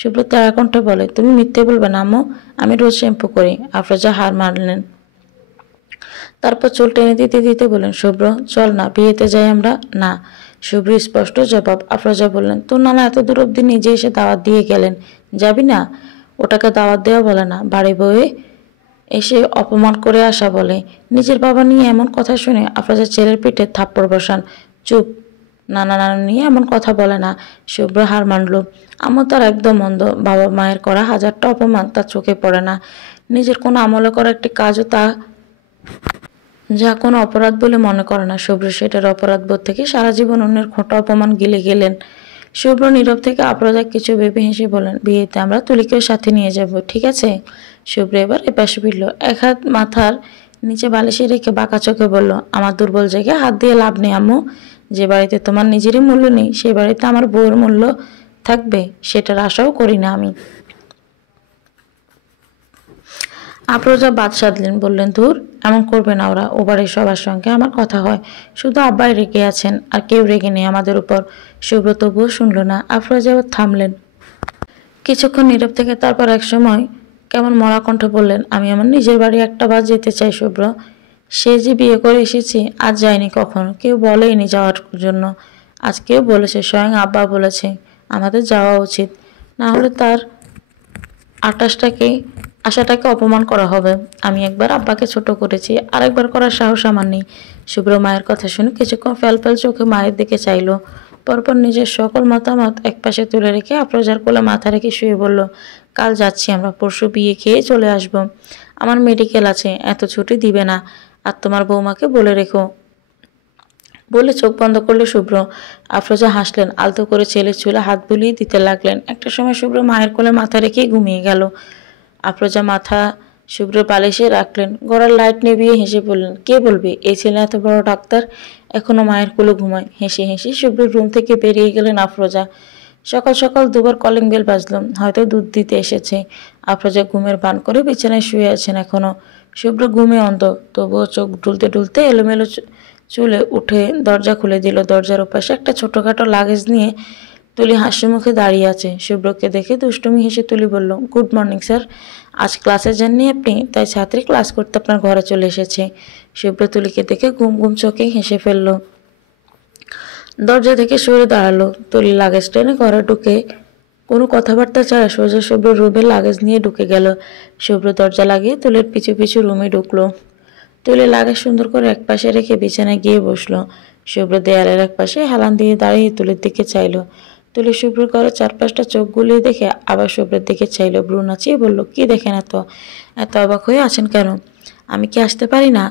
শুভ্র তারা কণ্ঠে বলে, তুমি মিথ্যে বলবে না আম্মু, আমি রোজ শ্যাম্পু করি। আফরোজা হার মানলেন। তারপর চুল টেনে দিতে দিতে বললেন, শুভ্র চল না, বিয়েতে যাই আমরা। না। শুভ্র স্পষ্ট জবাব। আফরোজা বললেন, তোর নানা এত দূর অব্দি নিজে এসে দাওয়াত দিয়ে গেলেন, যাবি না? ওটাকে দাওয়াত দেওয়া বলে না, বাড়ি বয়ে এসে অপমান করে আসা বলে। নিজের বাবা নিয়ে এমন কথা শুনে আফরোজা ছেলের পিঠে থাপ্পড় বসান। চুপ, নানা নানু নিয়ে এমন কথা বলে না। শুভ্র হার মানল। আমার তার একদম অন্ধ। বাবা মায়ের করা হাজারটা অপমান তার চোখে পড়ে না। নিজের কোনো আমলে করা একটি কাজও যা কোনো অপরাধ বলে মনে করে না। শুভ্র সেটার অপরাধ বোধ থেকে সারা জীবন অন্যের খোঁটা অপমান গিলে গেলেন। শুভ্র নীরব থেকে আফরোজা কিছু ভেবে হেসে বলেন, বিয়েতে আমরা তুলিকেও সাথে নিয়ে যাব, ঠিক আছে? শুভ্র এবার এপাশে ফিরল, এক হাত মাথার নিচে বালিশে রেখে বাঁকা চোখে বলল, আমার দুর্বল জায়গায় হাত দিয়ে লাভ নেই আম্মু। যে বাড়িতে তোমার নিজেরই মূল্য নেই সেই বাড়িতে আমার বউয়ের মূল্য থাকবে সেটার আশাও করি না আমি। আফরোজা বাদ সাধলেন, বললেন, ধুর, এমন করবে না ওরা। ও বাড়ির সবার সঙ্গে আমার কথা হয়, শুধু আব্বাই রেগে আছেন, আর কেউ রেগে নেই আমাদের উপর। শুভ্র তবুও শুনল না। আফরোজা এবার থামলেন কিছুক্ষণ নীরব থেকে, তারপর এক সময় কেমন মরা কণ্ঠে বললেন, আমি আমার নিজের বাড়ি একটা বার যেতে চাই শুভ্র। সে যে বিয়ে করে এসেছি, আজ যায়নি কখনো, কেউ বলেইনি যাওয়ার জন্য। আজ কেউ বলেছে, স্বয়ং আব্বা বলেছে আমাদের যাওয়া উচিত, না হলে তার আটাশটাকে আশাটাকে অপমান করা হবে। আমি একবার আব্বাকে ছোট করেছি, আরেকবার করার সাহস আমার নেই। শুভ্র মায়ের কথা শুনে কিছুক্ষণ ফ্যালফ্যাল চোখে মায়ের দিকে চাইল, পরপর নিজের সকল মতামত একপাশে তুলে রেখে আফরোজার কোলে মাথা রেখে শুয়ে বলল, কাল যাচ্ছি আমরা, পরশু বিয়ে খেয়ে চলে আসব। আমার মেডিকেল আছে, এত ছুটি দিবে না। আর তোমার বৌমাকে বলে রেখো। বলে চোখ বন্ধ করলো শুভ্র। আফরোজা হাসলেন, আলতো করে ছেলের চুলে হাত বুলিয়ে দিতে লাগলেন। একটা সময় শুভ্র মায়ের কোলে মাথা রেখেই ঘুমিয়ে গেল। আফরোজা মাথা শুভ্র বালিশে রাখলেন, গড়ার লাইট নিভিয়ে হেসে বললেন, কে বলবে এই ছেলে এত বড় ডাক্তার, এখনো মায়ের কোলে ঘুমায়। হেসে হেসে শুভ্রের রুম থেকে বেরিয়ে গেলেন আফরোজা। সকাল সকাল দুবার কলিং বেল বাজলো, হয়তো দুধ দিতে এসেছে। আফরোজা ঘুমের ভান করে বিছানায় শুয়ে আছেন এখনো। শুভ্র ঘুমে অন্ধ, তবুও চোখ ডুলতে ডুলতে এলোমেলো চুলে উঠে দরজা খুলে দিল। দরজার ওপাশে একটা ছোটখাটো লাগেজ নিয়ে তুলি হাসি মুখে দাঁড়িয়ে আছে। শুভ্রকে দেখে দুষ্টুমি হেসে তুলি বলল, গুড মর্নিং স্যার, আজ ক্লাসে যাননি আপনি, তাই ছাত্রী ক্লাস করতে আপনার ঘরে চলে এসেছে। শুভ্র তুলিকে দেখে ঘুম ঘুম চোখে হেসে ফেলল। দরজা থেকে সরে দাঁড়ালো। তুলি লাগেজ টেনে ঘরে ঢুকে কোনো কথাবার্তা ছাড়া সোজা শুভ্র রুমে লাগেজ নিয়ে ঢুকে গেল। শুভ্র দরজা লাগিয়ে তুলির পিছু পিছু রুমে ঢুকলো। তুলি লাগেজ সুন্দর করে একপাশে রেখে বিছানায় গিয়ে বসলো। শুভ্র দেয়ালের একপাশে হেলান দিয়ে দাঁড়িয়ে তুলির দিকে চাইল। তুলি শুভ্র করে চারপাশটা চোখ গুলিয়ে দেখে আবার শুভ্রের দিকে চাইল, ভ্রু নাচিয়ে বলল, কি দেখেন এত এত অবাক হয়ে আছেন কেন? আমি কি আসতে পারি না?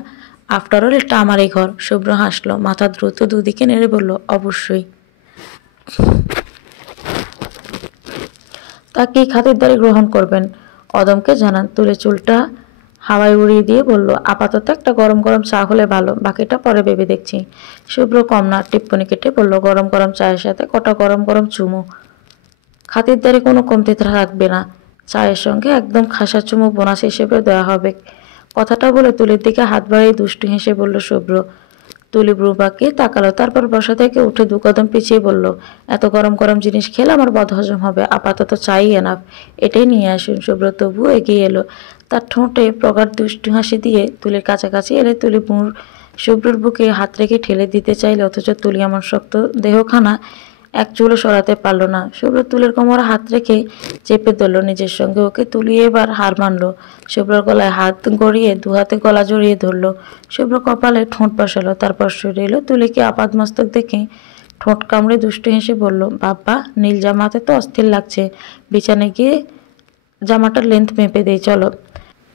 আফটার অল এটা আমারই ঘর। শুভ্র হাসলো, মাথা দ্রুত দুদিকে নেড়ে বলল, অবশ্যই। তা কি খাতিরদারি গ্রহণ করবেন? অদমকে জানান। তুলে চুলটা হাওয়ায় উড়িয়ে দিয়ে বলল, আপাতত একটা গরম গরম চা হলে ভালো, বাকিটা পরে ভেবে দেখছি। শুভ্র কম না টিপ্পনি কেটে বলল, গরম গরম চায়ের সাথে কটা গরম গরম চুমু। খাতিরদারি কোনো কমতি থাকবে না, চায়ের সঙ্গে একদম খাসা চুমু বোনাস হিসেবে দেওয়া হবে। কথাটা বলে তুলির দিকে হাত বাড়িয়ে দুষ্টু হেসে বলল শুভ্র। তুলি ভ্রু বাঁকিয়ে তাকালো, তারপর বসা থেকে উঠে 2 কদম পিছিয়ে বলল, এত গরম গরম জিনিস খেলে আমার বদহজম হবে, আপাতত চাই এনাফ, এটাই নিয়ে আসুন। শুভ্র তবুও এগিয়ে এলো, তার ঠোঁটে প্রগাঢ় দুষ্টু হাসি দিয়ে তুলির কাছাকাছি এলে তুলি শুভ্রর বুকে হাত রেখে ঠেলে দিতে চাইলে, অথচ তুলি এমন শক্ত দেহখানা এক চুলও সরাতে পারলো না। শুভ্র তুলির কোমরে হাত রেখে চেপে ধরল নিজের সঙ্গে, ওকে তুলি এবার হার মানলো। শুভ্রর গলায় হাত গড়িয়ে দু হাতে গলা জড়িয়ে ধরলো। শুভ্র কপালে ঠোঁট বসালো, তারপর সরে এলো। তুলিকে আপাদমস্তক দেখে ঠোঁট কামড়ে দুষ্টু হেসে বলল, বাবা নীল জামাতে তো অস্থির লাগছে, বিছানায় গিয়ে জামাটার লেন্থ মেপে দেই চলো।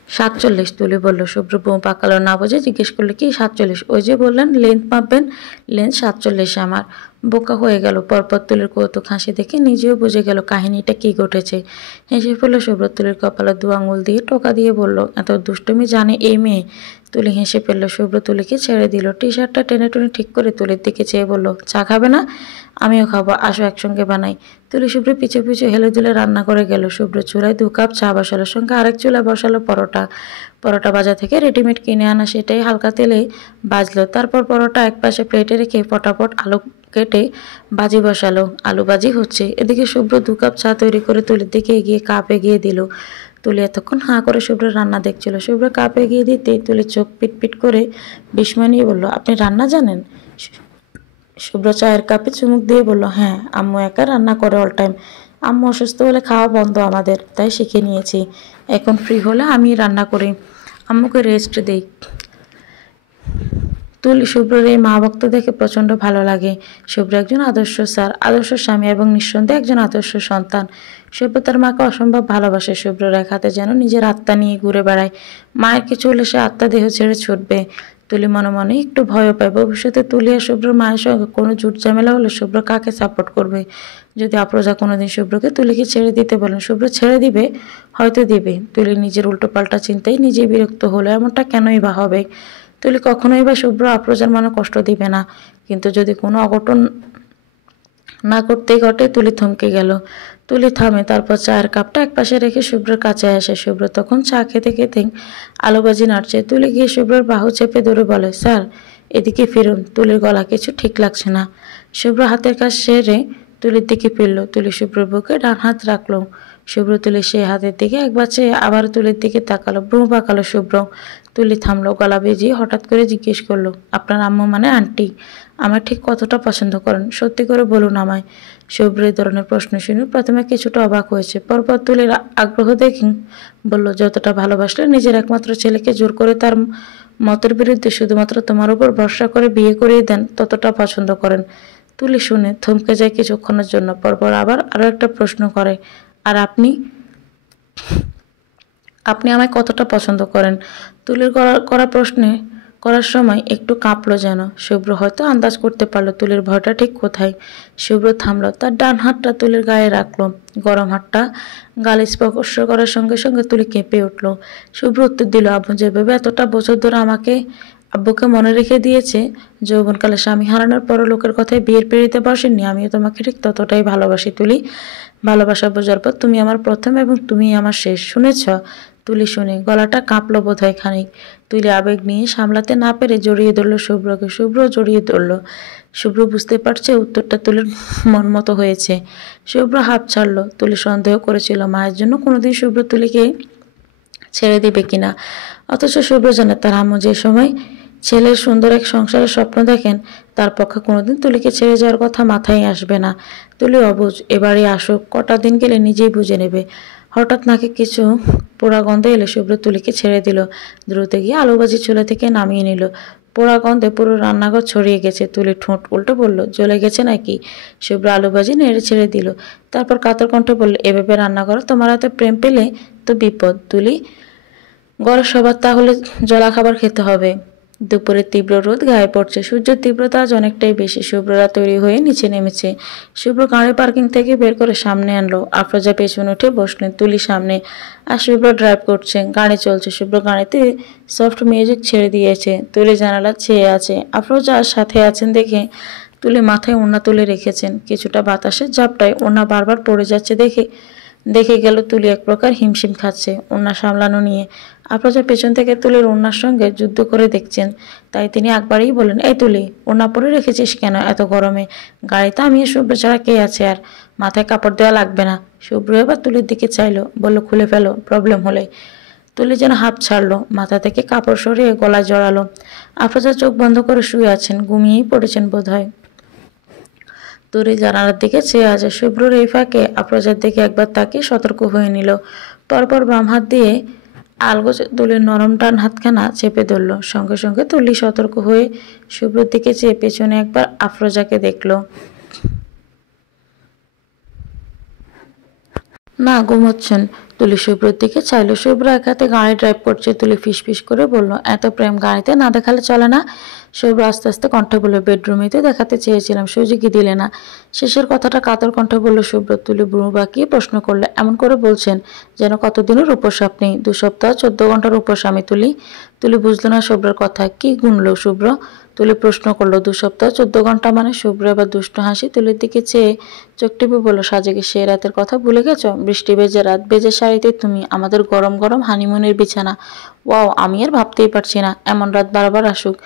47, তুলি বলল। শুভ্র বউ পাকালো না বুঝে জিজ্ঞেস করলো, কি 47? ওই যে বললেন লেন্থ মাপবেন, লেন্থ 47 আমার। বোকা হয়ে গেল। পরপর তুলির কৌতুক হাসি দেখে নিজেও বুঝে গেল কাহিনীটা কি ঘটেছে। হেসে ফেলল শুভ্র। তুলির কপালে 2 আঙুল দিয়ে টোকা দিয়ে বলল, এত দুষ্টুমি জানে এই মেয়ে? তুলি হেসে ফেলল। শুভ্র তুলিকে ছেড়ে দিল। টি শার্টটা টেনে টুনে ঠিক করে তুলির দিকে চেয়ে বলল, চা খাবে না? আমিও খাবো, আসো একসঙ্গে বানাই। তুলি শুভ্র পিছু পিছু হেলে দুলে রান্না করে গেল। শুভ্র চুলায় 2 কাপ চা বসালো, সঙ্গে আরেক চুলায় বসালো পরোটা। পরোটা বাজার থেকে রেডিমেড কিনে আনা, সেটাই হালকা তেলে ভাজলো। তারপর পরোটা একপাশে প্লেটে রেখে ফটাফট আলু কেটে বাজি বসালো। আলু ভাজি হচ্ছে। এদিকে শুভ্র 2 কাপ চা তৈরি করে তুলির দিকে এগিয়ে কাপ এগিয়ে দিল। তুলি এতক্ষণ হাঁ করে শুভ্রের রান্না দেখছিল। শুভ্র কাপ এগিয়ে দিতে তুলি চোখ পিটপিট করে বিস্ময় নিয়ে বলল, আপনি রান্না জানেন? শুভ্র চায়ের কাপে চুমুক দিয়ে বলল, হ্যাঁ, আম্মু একা রান্না করে অল টাইম। আম্মু অসুস্থ হলে খাওয়া বন্ধ আমাদের, তাই শিখে নিয়েছি। এখন ফ্রি হলে আমি রান্না করি, আম্মুকে রেস্ট দেই। তুলি শুভ্রের এই মা ভক্ত দেখে প্রচণ্ড ভালো লাগে। শুভ্র একজন আদর্শ স্যার, আদর্শ স্বামী এবং নিঃসন্দেহে একজন আদর্শ সন্তান। শুভ্র তার মাকে অসম্ভব ভালোবাসে। শুভ্রর এক হাতে যেন নিজের আত্মা নিয়ে ঘুরে বেড়ায়। মায়ের কিছু হলে সে আত্মা দেহ ছেড়ে ছুটবে। তুলি মনে মনে একটু ভয় পায়, ভবিষ্যতে তুলি আর শুভ্রর মায়ের সঙ্গে কোনো ঝুট ঝামেলা হলে শুভ্র কাকে সাপোর্ট করবে। যদি আফরোজা কোনোদিন শুভ্রকে তুলিকে ছেড়ে দিতে বলেন, শুভ্র ছেড়ে দিবে, হয়তো দিবে। তুলি নিজের উল্টোপাল্টা চিন্তায় নিজেই বিরক্ত হলো। এমনটা কেনই বা হবে? তুলি কখনোই বা শুভ্র আফরোজার মনে কষ্ট দিবে না। কিন্তু যদি কোনো অঘটন না করতেই ঘটে। তুলি থমকে গেল। তুলি থামে, তারপর চায়ের কাপটা একপাশে রেখে শুভ্রের কাছে আসে। শুভ্র তখন চা খেতে খেতে আলুভাজি নাড়ছে। তুলি গিয়ে শুভ্রের বাহু চেপে ধরে বলে, স্যার এদিকে ফিরুন। তুলির গলা কিছু ঠিক লাগছে না। শুভ্র হাতের কাজ সেরে তুলির দিকে ফিরল। তুলি শুভ্রের বুকে ডান হাত রাখলো। শুভ্র তুলি সেই হাতের দিকে একবার চেয়ে আবার তুলির দিকে তাকালো। ভ্রু পাকালো শুভ্র। তুলি থামলো। গলা বেজিয়ে হঠাৎ করে জিজ্ঞেস করলো, আপনার আম্মু মানে আন্টি আমার ঠিক কতটা পছন্দ করেন? সত্যি করে বলুন আমায়। শুভ্র এই ধরনের প্রশ্ন শুনে প্রথমে কিছুটা অবাক হয়েছে, পরপর তুলির আগ্রহ দেখে বলল, যতটা ভালোবাসলে নিজের একমাত্র ছেলেকে জোর করে তার মতের বিরুদ্ধে শুধুমাত্র তোমার উপর ভরসা করে বিয়ে করিয়ে দেন, ততটা পছন্দ করেন। তুলি শুনে থমকে যায় কিছুক্ষণের জন্য, পরপর আবার আরো একটা প্রশ্ন করে, আর আপনি আপনি আমায় কতটা পছন্দ করেন? তুলির করা প্রশ্নে করার সময় একটু কাঁপলো যেন। শুভ্র হয়তো আন্দাজ করতে পারলো তুলির ভয়টা ঠিক কোথায়। শুভ্র থামলো, তার ডান হাতটা তুলির গায়ে রাখলো। গরম হাতটা গালে স্পর্শ করার সঙ্গে সঙ্গে তুলি কেঁপে উঠলো। শুভ্র উত্তর দিল, আব্বু যেভাবে এতটা বছর ধরে আমাকে আব্বুকে মনে রেখে দিয়েছে, যৌবনকালে স্বামী হারানোর পরও লোকের কথায় বিয়ের পিড়িতে বসেননি, আমিও তোমাকে ঠিক ততটাই ভালোবাসি তুলি। ভালোবাসা বোঝার পর তুমি আমার প্রথম এবং তুমি আমার শেষ, শুনেছ? তুলি শুনে গলাটা কাঁপলো বোধহয় খানিক। তুলি আবেগ নিয়ে সামলাতে না পেরে জড়িয়ে ধরল শুভ্রকে। শুভ্র জড়িয়ে ধরল। শুভ্র বুঝতে পারছে উত্তরটা তুলির মন মতো হয়েছে। শুভ্র হাঁপ ছাড়লো। তুলি সন্দেহ করেছিল মায়ের জন্য কোনোদিন শুভ্র তুলিকে ছেড়ে দেবে কিনা। অথচ শুভ্র জানে তার আম্মু যে সময় ছেলের সুন্দর এক সংসারের স্বপ্ন দেখেন, তার পক্ষে কোনোদিন তুলিকে ছেড়ে যাওয়ার কথা মাথায় আসবে না। তুলি অবুঝ, এবারে আসুক, কটা দিন গেলে নিজেই বুঝে নেবে। হঠাৎ নাকে কিছু পোড়া গন্ধে এলে শুভ্র তুলিকে ছেড়ে দিল। দ্রুত গিয়ে আলুভাজি চুলা থেকে নামিয়ে নিল। পোড়া গন্ধে পুরো রান্নাঘর ছড়িয়ে গেছে। তুলি ঠোঁট উল্টো বলল, জ্বলে গেছে নাকি? শুভ্র আলুভাজি নেড়ে ছেড়ে দিল। তারপর কাতর কণ্ঠে বলল, এভাবে রান্না করো, তোমার হাতে প্রেম পেলে তো বিপদ তুলি। ঘরের সবার তাহলে জলা খাবার খেতে হবে। দুপুরে তীব্র রোদ গায়ে পড়ছে। সূর্যের তীব্রতা আজ অনেকটাই বেশি। শুভ্ররা তৈরি হয়ে নিচে নেমেছে। শুভ্র গাড়ি পার্কিং থেকে বের করে সামনে আনলো। আফরোজা পেছনে উঠে বসলেন, তুলি সামনে, আর শুভ্র ড্রাইভ করছে। গাড়ি চলছে। শুভ্র গাড়িতে সফট মিউজিক ছেড়ে দিয়েছে। তুলি জানালা ছেয়ে আছে। আফরোজা সাথে আছেন দেখে তুলি মাথায় ওড়না তুলে রেখেছেন। কিছুটা বাতাসের ঝাপটায় ওড়না বারবার পড়ে যাচ্ছে দেখে গেল তুলি এক প্রকার হিমশিম খাচ্ছে ওড়না সামলানো নিয়ে। আফরোজা পেছন থেকে তুলির ওড়নার সঙ্গে যুদ্ধ করে দেখছেন, তাই তিনি একবারেই বলেন, এই তুলি, ওড়না পরে রেখেছিস কেন এত গরমে? গাড়িতে আমি শুভ্র ছাড়া কে আছে আর? মাথায় কাপড় দেওয়া লাগবে না। শুভ্র এবার তুলির দিকে চাইলো, বলল, খুলে ফেলো প্রবলেম হলে। তুলি যেন হাঁপ ছাড়লো, মাথা থেকে কাপড় সরিয়ে গলায় জড়ালো। আফরোজা চোখ বন্ধ করে শুয়ে আছেন, ঘুমিয়েই পড়েছেন বোধহয়। তুলি জানালার দিকে চেয়ে আছে। শুভ্রর এই ফাঁকে আফরোজার দিকে একবার তাকিয়ে সতর্ক হয়ে নিল। পরপর বাম হাত দিয়ে আলগোছে তুলির নরম ডান হাতখানা চেপে ধরল। সঙ্গে সঙ্গে তুলি সতর্ক হয়ে শুভ্রর দিকে চেয়ে পেছনে একবার আফরোজাকে দেখল। না, ঘুমোচ্ছেন। তুলি শুভ্রর দিকে চাইলো। শুভ্র এক হাতে গাড়ি ড্রাইভ করছে। তুলি ফিসফিস করে বলল, এত প্রেম গাড়িতে না দেখালে চলে না? শুভ্র আস্তে আস্তে কণ্ঠে বলল, বেডরুমেই তো দেখাতে চেয়েছিলাম, সুযোগই দিলে না। শেষের কথাটা কাতর কণ্ঠে বলল শুভ্র। তুলি ভ্রু বাঁকিয়ে প্রশ্ন করলে, এমন করে বলছেন যেন কতদিনের উপোস আপনি? 2 সপ্তাহ 14 ঘন্টার উপোস আমি। তুলি বুঝলো না শুভ্রের কথা। কি গুনলো শুভ্র? তুলি প্রশ্ন করলো, 2 সপ্তাহ 14 ঘন্টা মানে? শুভ্র এবার দুষ্ট হাসি তুলির দিকে চেয়ে চোখ টিপে বলল, সাজে কি সে রাতের কথা ভুলে গেছ? বৃষ্টি ভেজা রাত, ভেজা শাড়িতে তুমি, আমাদের গরম গরম হানিমুনের বিছানা। ওয়াও, আমি আর ভাবতেই পারছি না এমন রাত বারবার আসুক।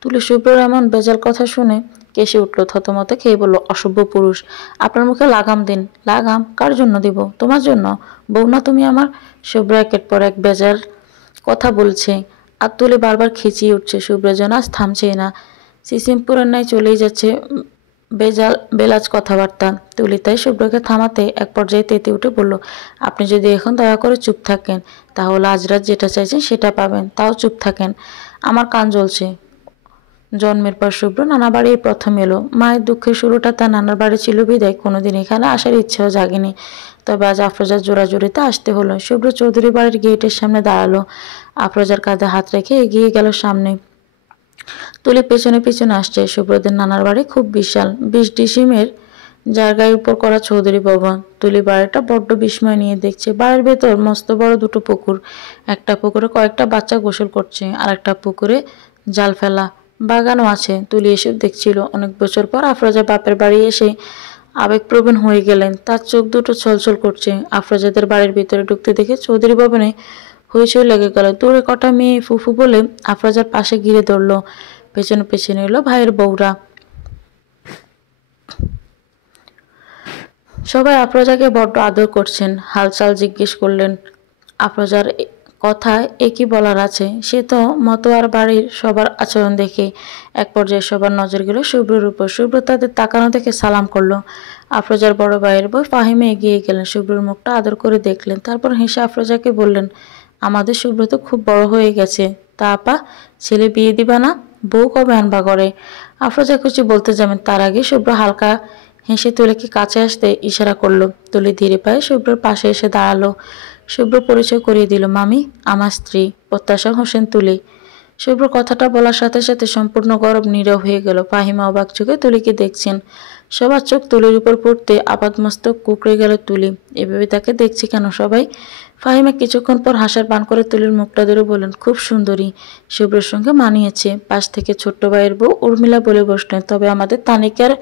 তুলি শুভ্রর এমন বেজাল কথা শুনে কেসে উঠল। থতমত খেয়ে বলল, অসভ্য পুরুষ, আপনার মুখে লাগাম দিন। লাগাম? কার জন্য দিব? তোমার জন্য। বউ না তুমি আমার? শুভ্র একের পর এক বেজাল কথা বলছে আর তুলি বারবার খিচিয়ে উঠছে। শুভ্র যেন আজ থামছেই না, সিসিমপুরের ন্যায় চলেই যাচ্ছে বেলাজ কথাবার্তা। তুলি তাই শুভ্রকে থামাতে এক পর্যায়ে তেতে উঠে বলল, আপনি যদি এখন দয়া করে চুপ থাকেন তাহলে আজ রাত যেটা চাইছেন সেটা পাবেন, তাও চুপ থাকেন। আমার কান জ্বলছে। জন্মের পর শুভ্র নানা বাড়ি প্রথম এলো। মায়ের দুঃখের শুরুটা তার নানার বাড়ি ছিল বিদায় কোনোদিন এখানে আসার ইচ্ছেও জাগেনি। তবে আজ আফরোজার জোড়াজুড়িতে আসতে হলো। শুভ্র চৌধুরী বাড়ির গেটের সামনে দাঁড়ালো। আফরোজার কাঁধে হাত রেখে এগিয়ে গেল সামনে। তুলি পেছনে পেছনে আসছে। শুভ্রদের নানার বাড়ি খুব বিশাল, 20 ডিসিমের জায়গার উপর করা চৌধুরী ভবন। তুলি বাড়িটা বড্ড বিস্ময় নিয়ে দেখছে। বাড়ির ভেতর মস্ত বড় 2টো পুকুর। একটা পুকুরে কয়েকটা বাচ্চা গোসল করছে, আর একটা পুকুরে জাল ফেলা বাগানও আছে। তুলি এসব দেখছিল। অনেক বছর পর আফরোজা বাপের বাড়ি এসে আবেগপ্রবণ হয়ে গেলেন। তার চোখ দুটো ছলছল করছে। আফরোজাদের বাড়ির ভিতরে ঢুকতে দেখে চৌধুরী ভবনে হইচই লেগে গেল। দূরে কটা মেয়ে ফুফু বলে আফরোজার পাশে ঘিরে ধরলো। পেছনে পেছনে এলো ভাইয়ের বউরা। সবাই আফরোজাকে বড্ড আদর করছেন। হালচাল জিজ্ঞেস করলেন। আফরোজার কথায় একই বলার আছে, সে তো মতোয়ার বাড়ির সবার আচরণ দেখে। এক পর্যায়ে সবার নজর গেল শুভ্রর উপর। শুভ্র তাদের তাকানো দেখে সালাম করলো। আফরোজার বড় ভাইয়ের বউ ফাহিমে এগিয়ে গেলেন। শুভ্রর মুখটা আদর করে দেখলেন, তারপর হেসে আফরোজাকে বললেন, আমাদের শুভ্র তো খুব বড় হয়ে গেছে। তা আপা, ছেলে বিয়ে দিবা না? বউ কবে আনবা করে? আফরোজা কিছু বলতে যাবেন তার আগে শুভ্র হালকা হেসে তুলিকে কাছে আসতে ইশারা করলো। তুলি ধীরে পায়ে শুভ্রর পাশে এসে দাঁড়ালো। শুভ্র পরিচয় করিয়ে দিল, মামি, আমার স্ত্রী প্রত্যাশা হোসেন তুলি। শুভ্র কথাটা বলার সাথে সাথে সম্পূর্ণ গরম নীরব হয়ে গেল। ফাহিমা অবাক চোখে তুলিকে দেখছেন। সবার চোখ তুলির উপর পড়তে আপাতমস্তক কুঁকড়ে গেল তুলি। এভাবে তাকে দেখছে কেন সবাই? ফাহিমা কিছুক্ষণ পর হাসার পান করে তুলির মুখটা ধরে বললেন, খুব সুন্দরী, শুভ্রের সঙ্গে মানিয়েছে। পাশ থেকে ছোট্ট ভাইয়ের বউ উর্মিলা বলে বসলেন, তবে আমাদের তানিকার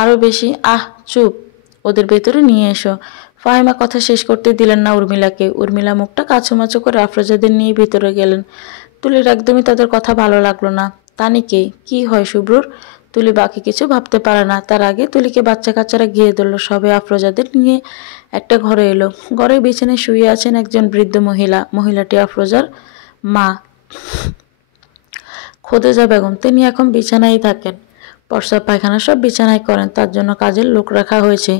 আরো বেশি। আহ চুপ, ওদের ভেতরে নিয়ে এসো। ফাহিমা কথা শেষ করতে দিলেন না উর্মিলাকে। উর্মিলা মুখটা কাছুমাচু করে আফরোজাদের নিয়ে ভিতরে গেলেন। তুলির একদমই তাদের কথা ভালো লাগলো না। তানিকে কি হয় শুভ্রর? তুলি বাকি কিছু ভাবতে পারে না। তার আগে তুলিকে বাচ্চা কাচ্চারা ঘিরে ধরলো। সবে আফরোজাদের নিয়ে একটা ঘরে এলো। ঘরের বিছানায় শুয়ে আছেন একজন বৃদ্ধ মহিলা। মহিলাটি আফরোজার মা খোদেজা বেগম। তিনি এখন বিছানায় থাকেন। প্রস্রাব পায়খানা সব বিছানায় করেন। তার জন্য কাজের লোক রাখা হয়েছে।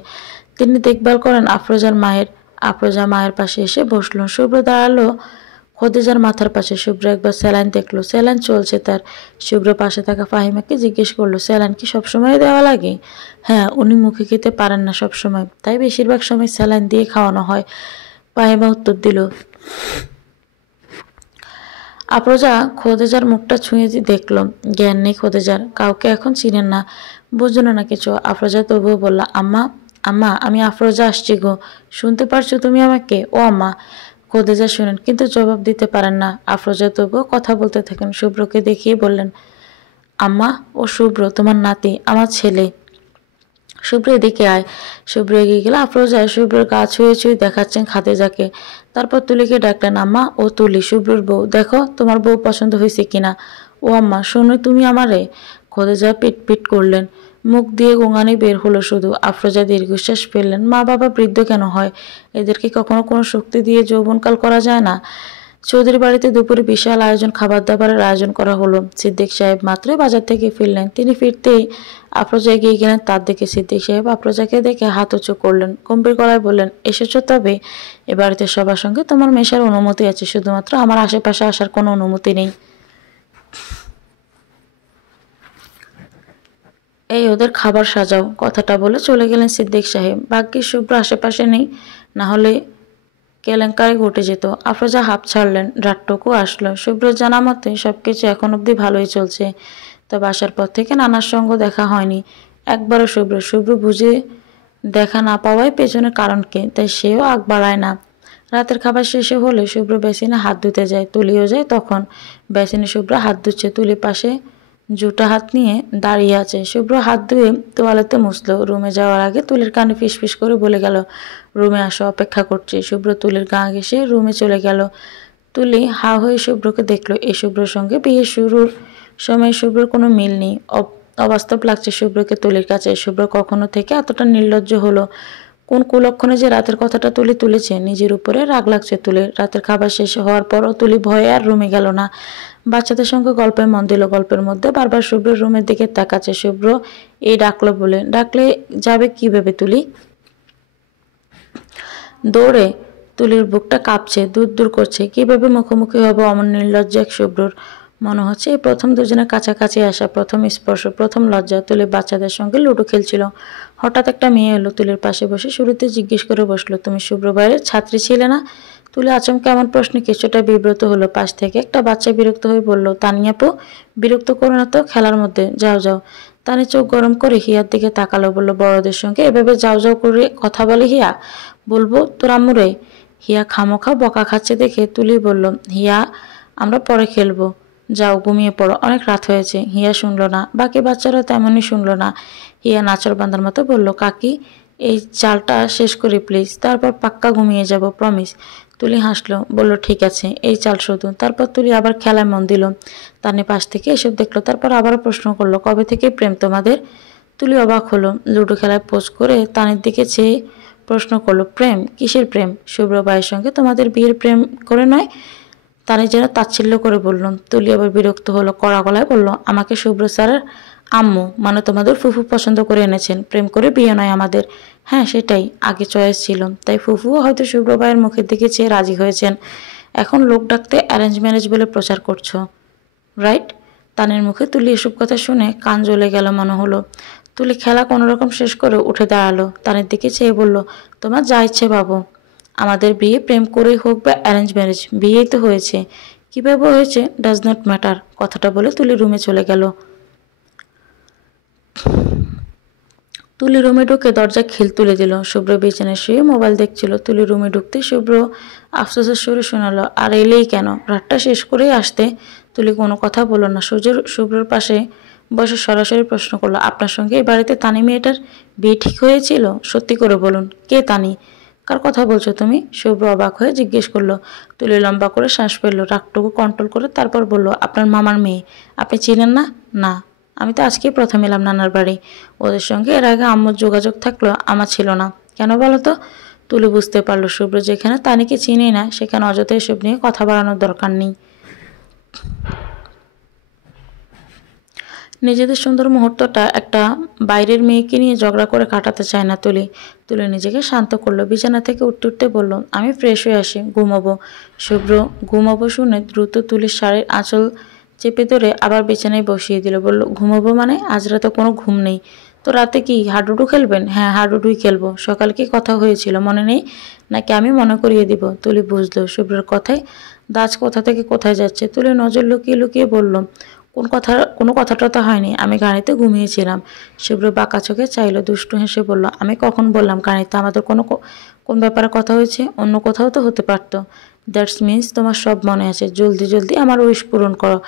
তিনি দেখভাল করেন আফরোজার মায়ের। আফরোজা মায়ের পাশে এসে বসলো। শুভ্র দাঁড়ালো খদিজার মাথার পাশে। শুভ্র একবার স্যালাইন দেখলো। স্যালাইন চলছে তার। শুভ্র পাশে থাকা ফাহিমাকে জিজ্ঞেস করলো, স্যালাইন কি সবসময় দেওয়া লাগে? হ্যাঁ, উনি মুখে খেতে পারেন না সবসময়, তাই বেশিরভাগ সময় স্যালাইন দিয়ে খাওয়ানো হয়। ফাহিমা উত্তর দিল। আফরোজা খোদেজার মুখটা ছুঁয়ে দেখলো। জ্ঞান নেই খোদেজার, কাউকে এখন চিনেন না, বুঝলো না কিছু। আফরোজা তবুও বলল, আম্মা, আম্মা, আমি আফরোজা আসছি গো, শুনতে পারছো তুমি আমাকে? ও আম্মা। খোদেজা শোনেন কিন্তু জবাব দিতে পারেন না। আফরোজা তবুও কথা বলতে থাকেন। শুভ্রকে দেখিয়ে বললেন, আম্মা, ও শুভ্র তোমার নাতি, আমার ছেলে। শুভ্র এদিকে আয়। শুভ্র এগিয়ে গেলে আফরোজা শুভ্রের গা ছুঁয়ে ছুঁয়ে দেখাচ্ছেন খাদেজাকে। তারপর তুলিকে ডাকলেন, আম্মা, ও তুলি, শুভ্রর বউ, দেখো তোমার বউ পছন্দ হয়েছে কিনা। ও আম্মা, শোনো তুমি আমারে? খাদেজা পিট পিট করলেন। মুখ দিয়ে গোঙানি বের হলো শুধু। আফরোজা দীর্ঘশ্বাস ফেললেন। মা বাবা বৃদ্ধ কেন হয়? এদেরকে কখনো কোনো শক্তি দিয়ে যৌবনকাল করা যায় না? চৌধুরী বাড়িতে দুপুরে বিশাল আয়োজন, খাবার দাবারের আয়োজন করা হলো। সিদ্দিক সাহেব মাত্রই বাজার থেকে ফিরলেন। তিনি ফিরতেই আফরোজা এগিয়ে গেলেন তার দিকে। সিদ্দিক সাহেব আফরোজাকে দেখে হাত উঁচু করলেন, গম্ভীর গলায় বললেন, এসেছো তবে? এ বাড়িতে সবার সঙ্গে তোমার মেশার অনুমতি আছে, শুধুমাত্র আমার আশেপাশে আসার কোনো অনুমতি নেই। এই ওদের খাবার সাজাও। কথাটা বলে চলে গেলেন সিদ্দিক সাহেব। ভাগ্যিস শুভ্র আশেপাশে নেই, না হলে কেলেঙ্কারি ঘটে যেত। আফরোজা হাঁপ ছাড়লেন, রাতটুকু আসলো। শুভ্র জানা মতে সবকিছু এখন অবধি ভালোই চলছে, তবে আসার পর থেকে নানার সঙ্গ দেখা হয়নি একবারও। শুভ্র বুঝে দেখা না পাওয়ায় পেছনের কারণকে, তাই সেও আগ বাড়ায় না। রাতের খাবার শেষে হলে শুভ্র বেসিনে হাত ধুতে যায়, তুলিও যায়। তখন বেসিনে শুভ্র হাত ধুচ্ছে, তুলি পাশে জুটা হাত নিয়ে দাঁড়িয়ে আছে। শুভ্র হাত ধুয়ে তোয়ালেতে মুছল। রুমে যাওয়ার আগে তুলির কানে ফিসফিস করে বলে গেল, রুমে আসো, অপেক্ষা করছি। শুভ্র তুলির গা ঘেঁষে রুমে চলে গেল। তুলি হা হয়ে শুভ্রকে দেখলো। এই শুভ্রর সঙ্গে বিয়ে শুরুর সময় শুভ্রর কোনো মিল নেই। অবাস্তব লাগছে শুভ্রকে তুলির কাছে। শুভ্র কখনো থেকে এতটা নির্লজ্জ হলো? কোন কুলক্ষণে যে রাতের কথাটা তুলি তুলেছে। নিজের উপরে রাগ লাগছে তুলির। রাতের খাবার শেষ হওয়ার পরও তুলি ভয়ে আর রুমে গেল না। বাচ্চাদের সঙ্গে গল্পে মন দিল। গল্পের মধ্যে বারবার শুভ্রের রুমের দিকে তাকাচ্ছে। শুভ্র এই ডাকলো বলে। ডাকলে যাবে কি ভেবে তুলি? দৌড়ে তুলির বুকটা কাঁপছে, দূর দূর করছে। কিভাবে মুখোমুখি হবো অমন নির্লজ্জ এক শুভ্রর? মনে হচ্ছে এই প্রথম দুজনের কাছাকাছি আসা, প্রথম স্পর্শ, প্রথম লজ্জা। তুলি বাচ্চাদের সঙ্গে লুডো খেলছিল। হঠাৎ একটা মেয়ে এলো তুলির পাশে বসে। শুরুতে জিজ্ঞেস করে বসলো, তুমি শুভ্র বাইরের ছাত্রী ছিলে না? তুলি আচমকা এমন প্রশ্নে কিছুটা বিব্রত হলো। পাশ থেকে একটা বাচ্চা বিরক্ত হয়ে বলল, তানিয়াপু, বিরক্ত করো না তো, খেলার মধ্যে, যাও যাও। তানি চোখ গরম করে হিয়ার দিকে তাকালো, বলল, বড়দের সঙ্গে এভাবে যাও যাও করে কথা বলে হিয়া? বলবো তোর আম্মুরে। হিয়া খামোখা বকা খাচ্ছে দেখে তুলি বলল, হিয়া, আমরা পরে খেলবো, যাও ঘুমিয়ে পড়ো, অনেক রাত হয়েছে। হিয়া শুনল না, বাকি বাচ্চারা তেমনই শুনল না। হিয়া নাচর বান্ধার মতো বলল, কাকি, এই চালটা শেষ করি প্লিজ, তারপর পাক্কা ঘুমিয়ে যাব, প্রমিস। তুলি হাসলো, বলল, ঠিক আছে, এই চাল শুধু। তারপর তুলি আবার খেলায় মন দিল। তানি পাশ থেকে এসব দেখলো। তারপর আবারও প্রশ্ন করলো, কবে থেকে প্রেম তোমাদের? তুলি অবাক হলো। লুডো খেলায় পোজ করে তানির দিকে চেয়ে প্রশ্ন করলো, প্রেম? কিসের প্রেম? শুভ্র ভাইয়ের সঙ্গে তোমাদের বিয়ের প্রেম করে নয়? তানি যেন তাচ্ছিল্য করে বলল। তুলি আবার বিরক্ত হলো, কড়া গলায় বলল, আমাকে শুভ্র স্যারের আম্মু মানে তোমাদের ফুফু পছন্দ করে এনেছেন, প্রেম করে বিয়ে নয় আমাদের। হ্যাঁ সেটাই, আগে চয়েস ছিল, তাই ফুফুও হয়তো শুভ্র ভাইয়ের মুখের দিকে চেয়ে রাজি হয়েছেন। এখন লোক ডাকতে অ্যারেঞ্জ ম্যারেজ বলে প্রচার করছো, রাইট? তানের মুখে তুলি এসব কথা শুনে কান জ্বলে গেল মনে হলো। তুলি খেলা কোনোরকম শেষ করে উঠে দাঁড়ালো। তানের দিকে চেয়ে বলল, তোমার যা ইচ্ছে ভাবো, আমাদের বিয়ে প্রেম করেই হোক বা অ্যারেঞ্জ ম্যারেজ, বিয়েই তো হয়েছে। কীভাবে হয়েছে ডাজ নট ম্যাটার। কথাটা বলে তুলি রুমে চলে গেল। তুলি রুমে ঢুকে দরজা খিল তুলে দিল। শুভ্র বিছানায় শুয়ে মোবাইল দেখছিল। তুলি রুমে ঢুকতে শুভ্র আফসোসের সুরে শোনালো, আর এলেই কেন? রাতটা শেষ করেই আসতে। তুলি কোনো কথা বলল না। শুভ্রর পাশে বসে সরাসরি প্রশ্ন করলো, আপনার সঙ্গে এই বাড়িতে তানি মেয়েটার বিয়ে ঠিক হয়েছিল? সত্যি করে বলুন, কে তানি? কার কথা বলছো তুমি? শুভ্র অবাক হয়ে জিজ্ঞেস করলো। তুলি লম্বা করে শ্বাস ফেললো, রাগটুকু কন্ট্রোল করে। তারপর বলল, আপনার মামার মেয়ে। আপনি চিনেন না? না, আমি তো আজকেই প্রথম এলাম নানার বাড়ি। ওদের সঙ্গে এর আগে আম্মুর যোগাযোগ থাকলেও আমার ছিল না। কেন বলো তো? তুলি বুঝতে পারলো শুভ্র যেখানে তানিকে চিনেই না, সেখানে অযথা এসব নিয়ে কথা বাড়ানোর দরকার নেই। নিজেদের সুন্দর মুহূর্তটা একটা বাইরের মেয়েকে নিয়ে ঝগড়া করে কাটাতে চায় না তুলি। তুলি নিজেকে শান্ত করলো। বিছানা থেকে উঠতে উঠতে বলল, আমি ফ্রেশ হয়ে আসি, ঘুমাবো। শুভ্র ঘুমাবো শুনে দ্রুত তুলির শাড়ির আঁচল চেপে ধরে আবার বিছানায় বসিয়ে দিল। বলল, ঘুমাবো মানে? আজ রাতে কোনো ঘুম নেই তো? রাতে কি হাডুডু খেলবেন? হ্যাঁ, হাডুডুই খেলবো। সকাল কি কথা হয়েছিল মনে নেই? নাকি আমি মনে করিয়ে দিব? তুলি বুঝলো শুভ্রের কথায় দাজ কোথা থেকে কোথায় যাচ্ছে। তুলি নজর লুকিয়ে লুকিয়ে বলল, কোনো কথাটা তো হয়নি, আমি গাড়িতে ঘুমিয়েছিলাম। শুভ্র বাঁকা চোখে চাইলো, দুষ্টু হেসে বলল, আমি কখন বললাম গাড়িতে আমাদের কোন ব্যাপারে কথা হয়েছে? অন্য কোথাও তো হতে পারতো। দ্যাটস মিনস তোমার সব মনে আছে। জলদি জলদি আমার উইশ পূরণ করো,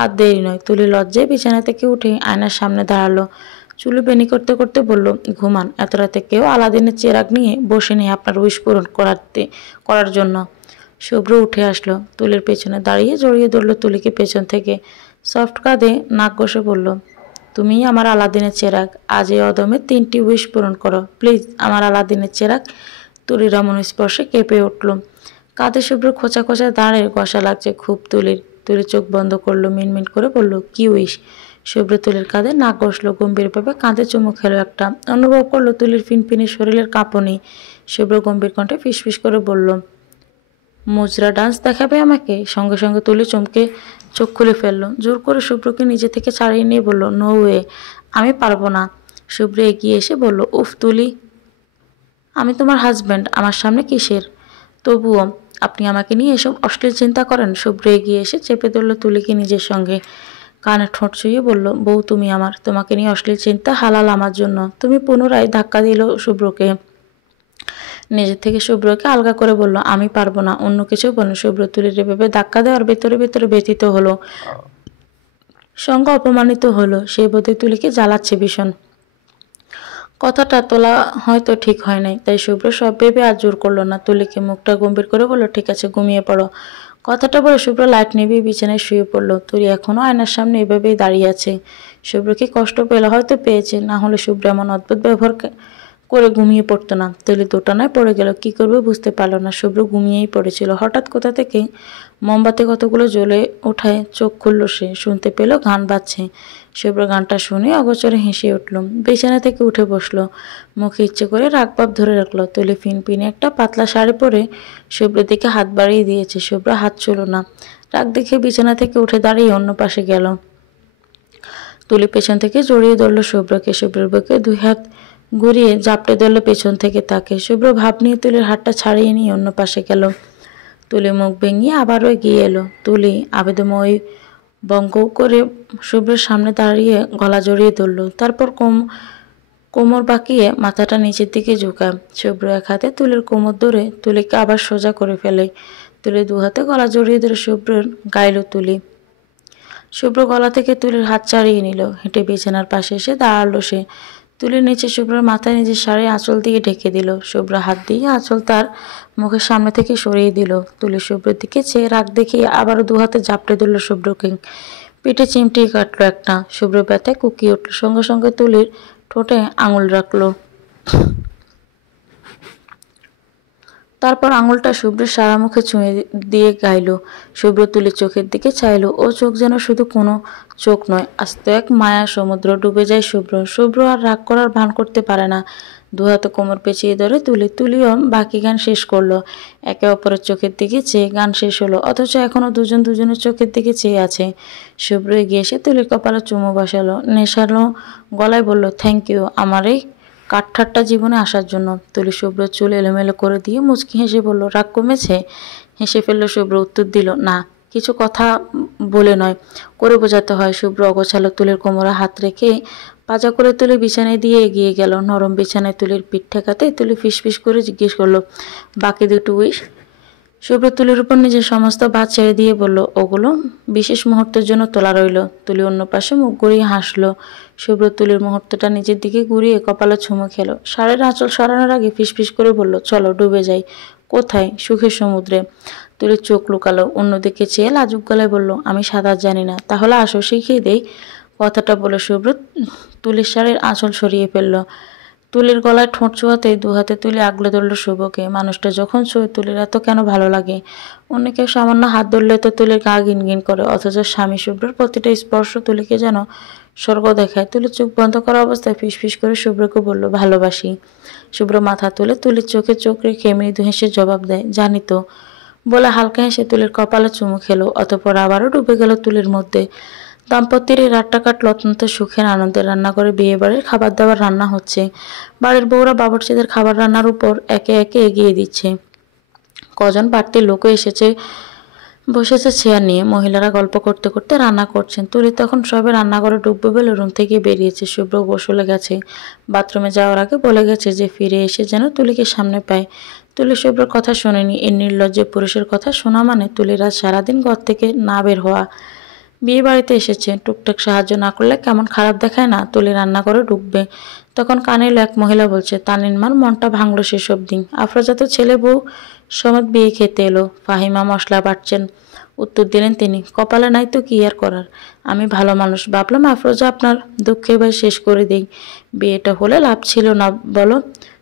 আর দেরি নয়। তুলি লজ্জায় বিছানা থেকে উঠে আয়নার সামনে দাঁড়ালো। চুলো বেনি করতে করতে বলল, ঘুমান। এত রাতে কেউ আলাদিনের চেরাগ নিয়ে বসে নেই আপনার উইশ পূরণ করার জন্য। শুভ্র উঠে আসলো, তুলির পেছনে দাঁড়িয়ে জড়িয়ে ধরলো তুলিকে পেছন থেকে। সফট কাঁধে নাক ঘষে বলল, তুমিই আমার আলাদিনের চেরাগ, আজ এই অদমে 3টি উইশ পূরণ করো প্লিজ, আমার আলাদিনের চেরাগ। তুলির এমন স্পর্শে কেঁপে উঠল। কাঁধে শুভ্র খোঁচা খোঁচা দাঁড়ের কষা লাগছে খুব তুলির। তুলি চোখ বন্ধ করলো, মিনমিন করে বলল, কি উইশ? শুভ্র তুলির কাঁধে নাক ঘষলো, গম্ভীরভাবে কাঁধে চুমু খেলো একটা। অনুভব করলো তুলির ফিনফিনি শরীরের কাঁপনি। শুভ্র গম্ভীর কণ্ঠে ফিসফিস করে বলল, মুজরা ডান্স দেখাবে আমাকে? সঙ্গে সঙ্গে তুলি চমকে চোখ খুলে ফেললো। জোর করে শুভ্রকে নিজে থেকে ছাড়িয়ে নিয়ে বলল, নো ওয়ে, আমি পারবো না। শুভ্র এগিয়ে এসে বলল, উফ তুলি, আমি তোমার হাজব্যান্ড, আমার সামনে কিসের? তবুও আপনি আমাকে নিয়ে এসব অশ্লীল চিন্তা করেন। শুভ্র এগিয়ে এসে চেপে ধরল তুলিকে নিজের সঙ্গে। কানে ঠোঁট ছুঁয়ে বলল, বউ তুমি আমার, তোমাকে নিয়ে অশ্লীল চিন্তা হালাল আমার জন্য। তুমি পুনরায় ধাক্কা দিল শুভ্রকে। নিজের থেকে শুভ্রকে আলগা করে বলল, আমি পারবো না, অন্য কিছু বলুন। শুভ্র তুলির এভাবে ধাক্কা দেওয়ার ভেতরে ভেতরে ব্যথিত হলো, সঙ্গে অপমানিত হলো। সে বোধহয় তুলিকে জ্বালাচ্ছে ভীষণ। কথাটা তোলা হয়তো ঠিক হয় নাই, তাই শুভ্র সব ভেবে আর জোর করলো না। তুলিকে মুখটা গম্ভীর করে বলল, ঠিক আছে, ঘুমিয়ে পড়ো। কথাটা বলে শুভ্র লাইট নিভিয়ে বিছানায় শুয়ে পড়ল। তুলি এখনো আয়নার সামনে এভাবেই দাঁড়িয়ে আছে। শুভ্র কি কষ্ট পেল? হয়তো পেয়েছে, না হলে শুভ্র এমন অদ্ভুত ব্যবহার করে ঘুমিয়ে পড়তো না। তুলি দোটানায় পড়ে গেল, কি করবে বুঝতে পারলো না। শুভ্র ঘুমিয়েই পড়েছিল। হঠাৎ কোথা থেকে মোমবাতি কতগুলো জ্বলে ওঠায় চোখ খুলল সে। শুনতে পেল গান বাজছে। শুভ্র গানটা শুনে অগোচরে হেসে উঠল। বিছানা থেকে উঠে বসলো, মুখে ইচ্ছে করে রাগভাব ধরে রাখলো। তুলি ফিনফিনে একটা পাতলা শাড়ি পরে শুভ্রের দিকে হাত বাড়িয়ে দিয়েছে। শুভ্র হাত ছিল না। রাগ দেখে বিছানা থেকে উঠে দাঁড়িয়ে অন্য পাশে গেল। তুলি পেছন থেকে জড়িয়ে ধরল শুভ্রকে। শুভ্রের বুকে দুই হাত ঘুরিয়ে জাপটে ধরল পেছন থেকে তাকে। শুভ্র ভাব নিয়ে তুলির হাতটা ছাড়িয়ে নিয়ে অন্য পাশে গেল। তুলি মুখ ভেঙিয়ে আবারও এগিয়ে এলো। তুলি আবেদময় বঙ্গ করে শুভ্রের সামনে দাঁড়িয়ে গলা জড়িয়ে ধরল। তারপর কোমর বাঁকিয়ে মাথাটা নিচের দিকে ঝুঁকায়। শুভ্র এক হাতে তুলির কোমর ধরে তুলিকে আবার সোজা করে ফেলে। তুলি দু হাতে গলা জড়িয়ে ধরে শুভ্রের গাইল তুলি। শুভ্র গলা থেকে তুলির হাত ছাড়িয়ে নিল। হেঁটে বিছানার পাশে এসে দাঁড়ালো সে। তুলির নিচে শুভ্রের মাথায় নিজের শাড়ি আঁচল দিয়ে ঢেকে দিল। শুভ্র হাত দিয়ে আঁচল তার মুখের সামনে থেকে সরিয়ে দিল। তুলি শুভ্রের দিকে চেয়ে রাগ দেখিয়ে আবারও দু হাতে জাপটে ধরল শুভ্রকে। পিঠে চিমটি কাটলো একটা। শুভ্র ব্যথায় কুকিয়ে উঠল। সঙ্গে সঙ্গে তুলির ঠোঁটে আঙুল রাখলো। তারপর আঙুলটা শুভ্রের সারা মুখে ছুঁয়ে দিয়ে গাইল। শুভ্র তুলির চোখের দিকে চাইল। ও চোখ যেন শুধু কোনো চোখ নয়, আস্ত এক মায়া সমুদ্র। ডুবে যায় শুভ্র। শুভ্র আর রাগ করার ভান করতে পারে না। দু হাতে কোমর পেঁচিয়ে ধরে তুলিও বাকি গান শেষ করলো। একে অপরের চোখের দিকে চেয়ে গান শেষ হলো, অথচ এখনো দুজন দুজনের চোখের দিকে চেয়ে আছে। শুভ্র এগিয়ে এসে তুলির কপালে চুমু বসালো, নেশালো গলায় বলল, থ্যাংক ইউ আমার এই কাঠঠাট্টা জীবনে আসার জন্য। তুলি শুভ্র চুল এলোমেলো করে দিয়ে মুচকি হেসে বলল, রাগ কমেছে? হেসে ফেলল শুভ্র। উত্তর দিল, না, কিছু কথা বলে নয়, করে বোঝাতে হয়। শুভ্র অগোছালো তুলির কোমরে হাত রেখে পাজা করে তুলে বিছানায় দিয়ে এগিয়ে গেল। নরম বিছানায় তুলির পিঠ ঠেকাতে তুলি ফিসফিস করে জিজ্ঞেস করলো, বাকি দুটো উইশ? শুভ্র তুলির উপর নিজের সমস্ত ভাত ছেড়ে দিয়ে বলল, ওগুলো বিশেষ মুহূর্তের জন্য তোলা রইল। তুলি অন্য পাশে মুখ ঘুরিয়ে হাসলো। শুভ্র তুলির মুহূর্তটা নিজের দিকে ঘুরিয়ে কপালে চুমু খেলো। শাড়ির আঁচল সরানোর আগে ফিসফিস করে বলল, চলো ডুবে যাই। কোথায়? সুখের সমুদ্রে। তুলির চোখ লুকালো। অন্যদিকে চেয়ে লাজুক গলায় বলল, আমি সাঁতার জানি না। তাহলে আসো শিখিয়ে দেই। কথাটা বলে শুভ্র তুলির শাড়ির আঁচল সরিয়ে ফেললো। তুলির গলায় ঠোঁট ছোঁয়াতে দু হাতে তুলে আগলে ধরল শুভকে। মানুষটা যখন ছোঁয় তুলির এত কেন ভালো লাগে? অন্য কেউ সামান্য হাত ধরলে তো তুলির গা গিনগিন করে, অথচ স্বামী শুভ্রের প্রতিটা স্পর্শ তুলিকে যেন স্বর্গ দেখায়। তুলির চোখ বন্ধ করা অবস্থায় ফিসফিস করে শুভ্রকে বলল, ভালোবাসি। শুভ্র মাথা তুলে তুলির চোখে চোখ রেখে মৃদু হেসে জবাব দেয়, জানি তো, বলে হালকা হেসে তুলির কপালে চুমু খেলো। অতঃপর আবারও ডুবে গেল তুলির মধ্যে। দাম্পত্যের এই রাতটা কাটল অত্যন্ত সুখের আনন্দে। রান্নাঘরে বিয়ে বাড়ির খাবার দাবার রান্না হচ্ছে। বাড়ির বউরা বাবুর্চিদের খাবার রান্নার উপর একে একে এগিয়ে দিচ্ছে। কজন বাড়তি লোকও বসেছে চেয়ার নিয়ে। মহিলারা গল্প করতে করতে রান্না করছেন। তুলি তখন সবে রান্নাঘরে ডুববে বলে রুম থেকে বেরিয়েছে। শুভ্র গোসলে গেছে। বাথরুমে যাওয়ার আগে বলে গেছে যে ফিরে এসে যেন তুলিকে সামনে পায়। তুলি শুভ্রের কথা শোনেনি। এই নির্লজ্জ পুরুষের কথা শোনা মানে তুলির আজ সারাদিন ঘর থেকে না বের হওয়া। বিয়ে বাড়িতে এসেছে, টুকটাক সাহায্য না করলে কেমন খারাপ দেখায় না? তুলি রান্না করে ঢুকবে, তখন কানে এলো এক মহিলা বলছে, তানিনমার মনটা ভাঙলো সেসব দিন। আফরোজা তো ছেলে বউ সমেত বিয়ে খেতে এলো, ফাহিমা মশলা বাটছেন। উত্তর দিলেন তিনি, কপালে নাই তো কি আর করার। আমি ভালো মানুষ, ভাবলাম আফরোজা আপনার দুঃখে এবার শেষ করে দেই। বিয়েটা হলে লাভ ছিল না বলো?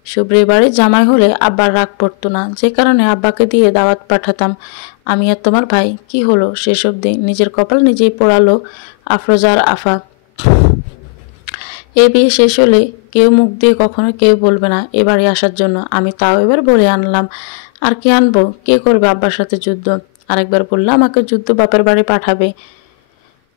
শুভ্রের বাড়ির জামাই হলে আব্বার রাগ পড়তো না, যে কারণে আব্বাকে দিয়ে দাওয়াত পাঠাতাম। আমি আর তোমার ভাই কি হলো সেসব দিন নিজের কপাল নিজেই পোড়ালো আফরোজার আফা। এ বিয়ে শেষ হলে কেউ মুখ দিয়ে কখনো কেউ বলবে না এ বাড়ি আসার জন্য। আমি তাও এবার বলে আনলাম। আর কি আনবো? কে করবে আব্বার সাথে যুদ্ধ? আরেকবার বললাম আমাকে যুদ্ধ বাপের বাড়ি পাঠাবে।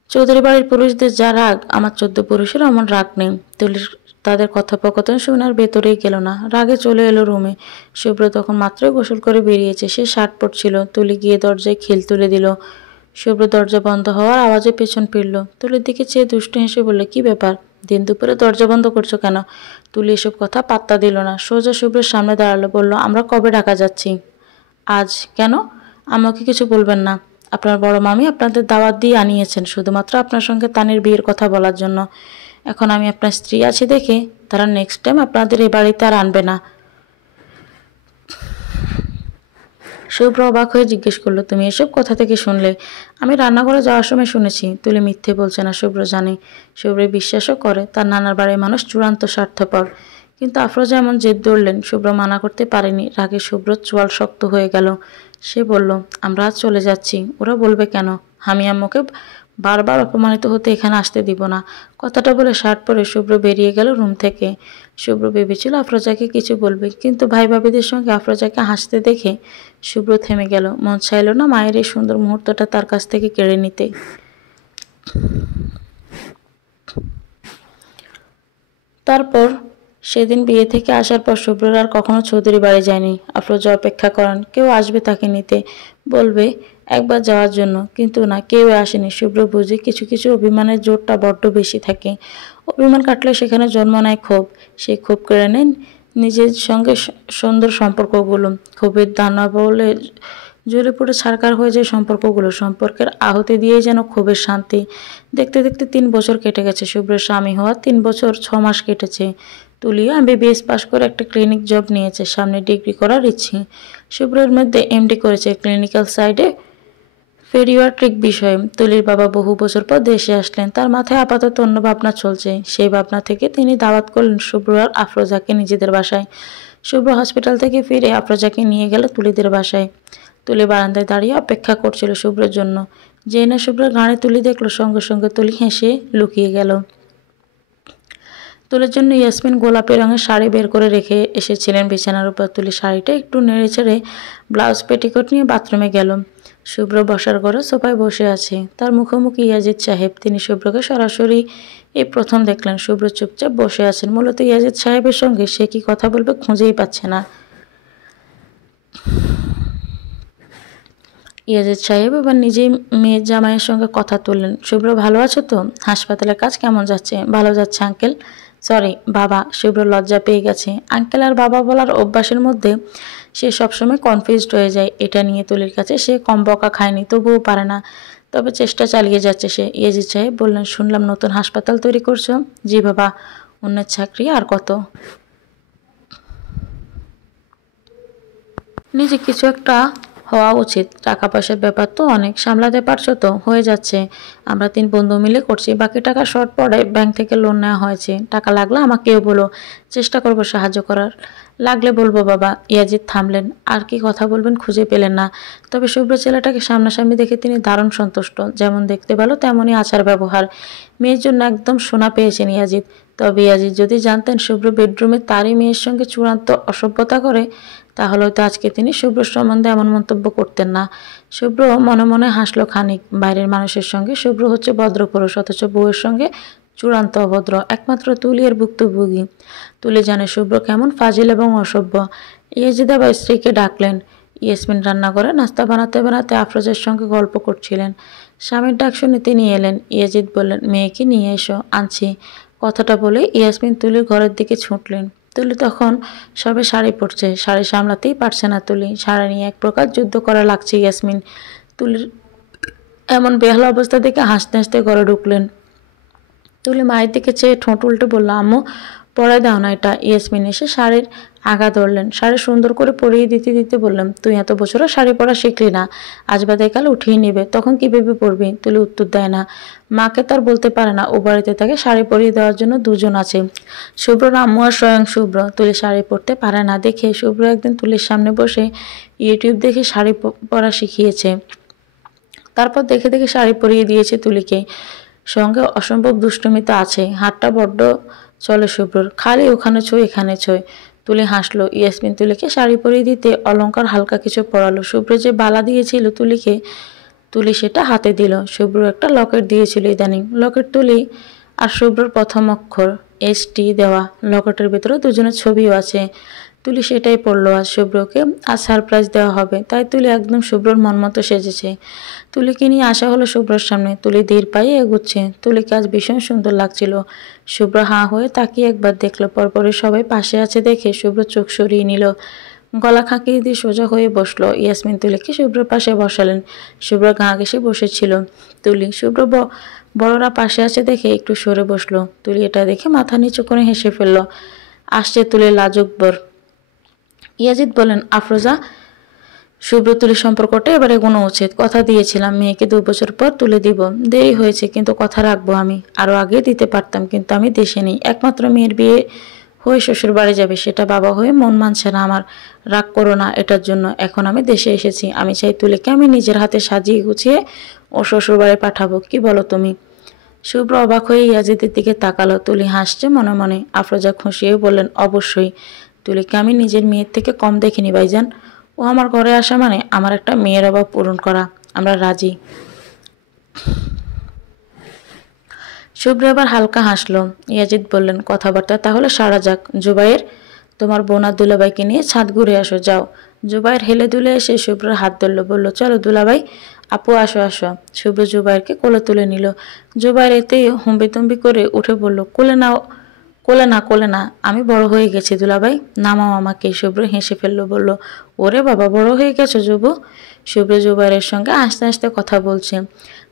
চৌধুরী বাড়ির পুরুষদের যা রাগ আমার 14 পুরুষের এমন রাগ নেই। তুলির তাদের কথোপকথন শুনে আর ভেতরেই গেল না, রাগে চলে এলো রুমে। শুভ্র তখন মাত্রই গোসল করে বেরিয়েছে, সে শার্ট পরছিল। তুলি গিয়ে দরজায় খিল তুলে দিল। শুভ্র দরজা বন্ধ হওয়ার আওয়াজে পেছন ফিরল। তুলির দিকে চেয়ে দুষ্টু হেসে বলল, কি ব্যাপার, দিন দুপুরে দরজা বন্ধ করছো কেন? তুলি এসব কথা পাত্তা দিল না, সোজা শুভ্রের সামনে দাঁড়ালো, বলল, আমরা কবে ঢাকা যাচ্ছি? আজ। কেন? আমাকে কিছু বলবেন না। আপনার বড় মামি আপনাদের দাওয়াত দিয়ে আনিয়েছেন শুধুমাত্র আপনার সঙ্গে তানির বিয়ের কথা বলার জন্য। এখন আমি আপনার স্ত্রী আছি দেখে তারা নেক্সট টাইম আপনাদের এই বাড়িতে আর আনবে না। শুভ্র অবাক হয়ে জিজ্ঞেস করলো, তুমি এসব কোথা থেকে শুনলে? আমি রান্নাঘরে যাওয়ার সময় শুনেছি। তুলি মিথ্যে বলছে না, শুভ্র জানে। শুভ্র বিশ্বাসও করে তার নানার বাড়ির মানুষ চূড়ান্ত স্বার্থপর। কিন্তু আফরোজা এমন জেদ ধরলেন, শুভ্র মানা করতে পারেনি। রাগে শুভ্র চোয়াল শক্ত হয়ে গেল। সে বলল, আমরা আজ চলে যাচ্ছি। ওরা বলবে কেন? আমি আম্মুকে বারবার অপমানিত হতে এখানে আসতে দিব না। কথাটা বলে শার্ট পরে শুভ্র বেরিয়ে গেল রুম থেকে। শুভ্র ভেবেছিল আফরোজাকে কিছু বলবে, কিন্তু ভাই ভাবিদের সঙ্গে আফরোজাকে হাসতে দেখে শুভ্র থেমে গেল। মন চাইল না মায়ের এই সুন্দর মুহূর্তটা তার কাছ থেকে কেড়ে নিতে। তারপর সেদিন বিয়ে থেকে আসার পর শুভ্রর আর কখনো চৌধুরী বাড়ি যায়নি। আফরোজা অপেক্ষা করান কেউ আসবে তাকে নিতে, বলবে একবার যাওয়ার জন্য, কিন্তু না, কেউ আসেনি। শুভ্র বুঝে কিছু কিছু অভিমানের জোরটা বড্ড বেশি থাকে। অভিমান কাটলে সেখানে জন্ম নেয় ক্ষোভ। সেই ক্ষোভ কেড়ে নেন নিজের সঙ্গে সুন্দর সম্পর্কগুলো। ক্ষোভের দানা বলে জ্বলে পড়ে ছারকার হয়ে যায় সম্পর্কগুলো। সম্পর্কের আহুতি দিয়েই যেন ক্ষোভের শান্তি। দেখতে দেখতে 3 বছর কেটে গেছে। শুভ্রের স্বামী হওয়া 3 বছর 6 মাস কেটেছে। তুলিও MBBS পাশ করে একটা ক্লিনিক জব নিয়েছে, সামনে ডিগ্রি করার ইচ্ছে। শুভ্রের মধ্যে MD করেছে ক্লিনিক্যাল সাইডে পেডিয়াট্রিক বিষয়ে। তুলির বাবা বহু বছর পর দেশে আসলেন, তার মাথায় আপাতত অন্য ভাবনা চলছে। সেই ভাবনা থেকে তিনি দাওয়াত করলেন শুভ্র আর আফরোজাকে নিজেদের বাসায়। শুভ্র হসপিটাল থেকে ফিরে আফরোজাকে নিয়ে গেল তুলিদের বাসায়। তুলি বারান্দায় দাঁড়িয়ে অপেক্ষা করছিল শুভ্রের জন্য। যেই না শুভ্রের ঘাড়ে তুলি দেখলো, সঙ্গে সঙ্গে তুলি হেসে লুকিয়ে গেল। তুলির জন্য ইয়াসমিন গোলাপি রঙের শাড়ি বের করে রেখে এসেছিলেন বিছানার উপর। তুলি শাড়িটা একটু নেড়ে ছেড়ে ব্লাউজ পেটিকোট নিয়ে বাথরুমে গেল। শুভ্র বসার ঘরে সোফায় বসে আছে, তার মুখোমুখি ইয়াজিদ সাহেব। তিনি শুভ্রকে সরাসরি এই প্রথম দেখলেন। শুভ্র চুপচাপ বসে আছেন। মূলত ইয়াজিদ সাহেবের সঙ্গে সে কি কথা বলবে খুঁজেই পাচ্ছে না। ইয়াজিদ সাহেব এবার নিজেই মেয়ের জামাইয়ের সঙ্গে কথা তুললেন। শুভ্র, ভালো আছো তো? হাসপাতালের কাজ কেমন যাচ্ছে? ভালো যাচ্ছে আঙ্কেল। সরি বাবা। শুভ্র লজ্জা পেয়ে গেছে। আঙ্কেল আর বাবা বলার অভ্যাসের মধ্যে সে সবসময় কনফিউজড হয়ে যায়। এটা নিয়ে তুলির কাছে সে কম বকা খায়নি, তবুও পারে না। তবে চেষ্টা চালিয়ে যাচ্ছে সে। ইয়াজিদ সাহেব বললেন, শুনলাম নতুন হাসপাতাল তৈরি করছো? জি বাবা। অন্যের চাকরি আর কত? নিজে কিছু একটা হওয়া উচিত। টাকা পয়সার ব্যাপার তো অনেক, সামলাতে পারছো তো? হয়ে যাচ্ছে। আমরা 3 বন্ধু মিলে করছি, বাকি টাকা শর্ট পড়ে ব্যাংক থেকে লোন নেওয়া হয়েছে। টাকা লাগলে আমাকেও বলো, চেষ্টা করবো সাহায্য করার। লাগলে বলবো বাবা। ইয়াজিদ থামলেন, আর কি কথা বলবেন খুঁজে পেলেন না। তবে শুভ্র ছেলেটাকে সামনাসামনি দেখে তিনি দারুণ সন্তুষ্ট। যেমন দেখতে ভালো তেমনই আচার ব্যবহার। মেয়ের জন্য একদম সোনা পেয়েছেন ইয়াজিদ। তবে ইয়াজিদ যদি জানতেন শুভ্র বেডরুমে তারই মেয়ের সঙ্গে চূড়ান্ত অসভ্যতা করে, তাহলে তো আজকে তিনি শুভ্র সম্বন্ধে এমন মন্তব্য করতেন না। শুভ্র মনে মনে হাসলো খানিক। বাইরের মানুষের সঙ্গে শুভ্র হচ্ছে ভদ্রপুরুষ, অথচ বউয়ের সঙ্গে চূড়ান্ত অভদ্র। একমাত্র তুলি এর ভুক্তভোগী। তুলি জানে শুভ্র কেমন ফাজিল এবং অসভ্য। ইয়াজিদ আবার স্ত্রীকে ডাকলেন। ইয়াসমিন রান্নাঘরে নাস্তা বানাতে বানাতে আফরোজার সঙ্গে গল্প করছিলেন। স্বামীর ডাক শুনে তিনি এলেন। ইয়াজিদ বললেন, মেয়েকে নিয়ে এসো, আনছি। কথাটা বলে ইয়াসমিন তুলির ঘরের দিকে ছুটলেন। তুলি তখন সবে শাড়ি পরছে, শাড়ি সামলাতেই পারছে না তুলি। শাড়ি নিয়ে এক প্রকার যুদ্ধ করা লাগছে ইয়াসমিন। তুলির এমন বেহাল অবস্থা দেখে হাসতে হাসতে ঘরে ঢুকলেন। তুলি মায়ের দিকে চেয়ে ঠোঁট উল্টে বলল, আম্মু পরায় দাও না এটা। ইয়াসমিন এসে শাড়ির আগা ধরলেন। শাড়ি সুন্দর করে পরিয়ে দিতে দিতে বললাম, তুই এত বছরও শাড়ি পরা শিখলি না, আজ বাদে কাল উঠিয়ে নিবে, তখন কিভাবে পরবি? তুলি উত্তর দেয় না। মাকে তার বলতে পারে না, ও বাড়িতে তাকে শাড়ি পরিয়ে দেওয়ার জন্য দুজন আছে, শুভ্রর আম্মু আর স্বয়ং শুভ্র। তুলি শাড়ি পরতে পারে না দেখে শুভ্র একদিন তুলির সামনে বসে ইউটিউব দেখে শাড়ি পরা শিখিয়েছে। তারপর দেখে দেখে শাড়ি পরিয়ে দিয়েছে তুলিকে। সঙ্গে অসম্ভব দুষ্টুমি তো আছে, হাতটা বড্ড চলে শুভ্রর, খালি ওখানে ছই এখানে ছই। তুলি হাসলো। ইয়াসমিন তুলিকে শাড়ি পরিয়ে দিতে অলংকার হালকা কিছু পরালো। শুভ্র যে বালা দিয়েছিল তুলিকে, তুলি সেটা হাতে দিল। শুভ্র একটা লকেট দিয়েছিল ইদানিং। লকেট তুলি আর শুভ্রর প্রথম অক্ষর ST দেওয়া। লকেটের ভিতরে দুজনের ছবিও আছে। তুলি সেটাই পড়লো। আজ শুভ্রকে আজ সারপ্রাইজ দেওয়া হবে, তাই তুলি একদম শুভ্রর মন মতো সেজেছে। তুলিকে নিয়ে আসা হলো শুভ্রর সামনে। তুলি ধীর পায়ে এগোচ্ছে। তুলিকে আজ ভীষণ সুন্দর লাগছিল। শুভ্র হাঁ হয়ে তাকিয়ে একবার দেখলো, পরপরই সবাই পাশে আছে দেখে শুভ্র চোখ সরিয়ে নিল। গলা খাঁকিয়ে দিয়ে সোজা হয়ে বসলো। ইয়াসমিন তুলিকে শুভ্রর পাশে বসালেন। শুভ্র গা ঘেঁষে বসেছিল। তুলি শুভ্র বড়রা পাশে আছে দেখে একটু সরে বসলো। তুলি এটা দেখে মাথা নিচু করে হেসে ফেললো। আসছে তুলির লাজুক বর। ইয়াজিদ বলেন, আফরোজা, শুভ্র তুলির সম্পর্কটা এবারে কোনো উচিত। কথা দিয়েছিলাম মেয়েকে 2 বছর পর তুলে দিব। দেরি হয়েছে কিন্তু কথা রাখবো আমি। আরও আগে দিতে পারতাম, কিন্তু আমি দেশে নেই। একমাত্র মেয়ের বিয়ে হয়ে শ্বশুর বাড়ি যাবে, সেটা বাবা হয়ে মন মানছে না আমার। রাগ করো না এটার জন্য। এখন আমি দেশে এসেছি, আমি চাই তুলিকে আমি নিজের হাতে সাজিয়ে গুছিয়ে ও শ্বশুর বাড়ি পাঠাবো। কি বলো তুমি? শুভ্র অবাক হয়ে ইয়াজিদের দিকে তাকালো। তুলি হাসছে মনে মনে। আফরোজা খুশিয়ে বললেন, অবশ্যই। তুলিকে আমি নিজের মেয়ের থেকে কম দেখিনি ভাইজান। ও আমার ঘরে আসা মানে আমার একটা মেয়ের অভাব পূরণ করা। আমরা রাজি। শুভ্র এবার হালকা হাসলো। ইয়াজিদ বললেন, কথাবার্তা তাহলে সারা যাক। জুবাইর, তোমার বোন আর দুলাভাইকে নিয়ে ছাদ ঘুরে আসো, যাও। জুবাইর হেলে দুলে এসে শুভ্র হাত ধরলো, বলল, চলো দুলাভাই, আপু আসো আসো। শুভ্র জুবাইরকে কোলে তুলে নিল। জুবাইর এতেই হুম্বিতম্বি করে উঠে বলল, কোলে নাও, কোলে না, কোলে না, আমি বড় হয়ে গেছি দুলাভাই, নামাও আমাকে। শুভ্র হেসে ফেললো, বলল, ওরে বাবা, বড় হয়ে গেছো যুবু। শুভ্র জুবাইরের সঙ্গে আস্তে আস্তে কথা বলছে।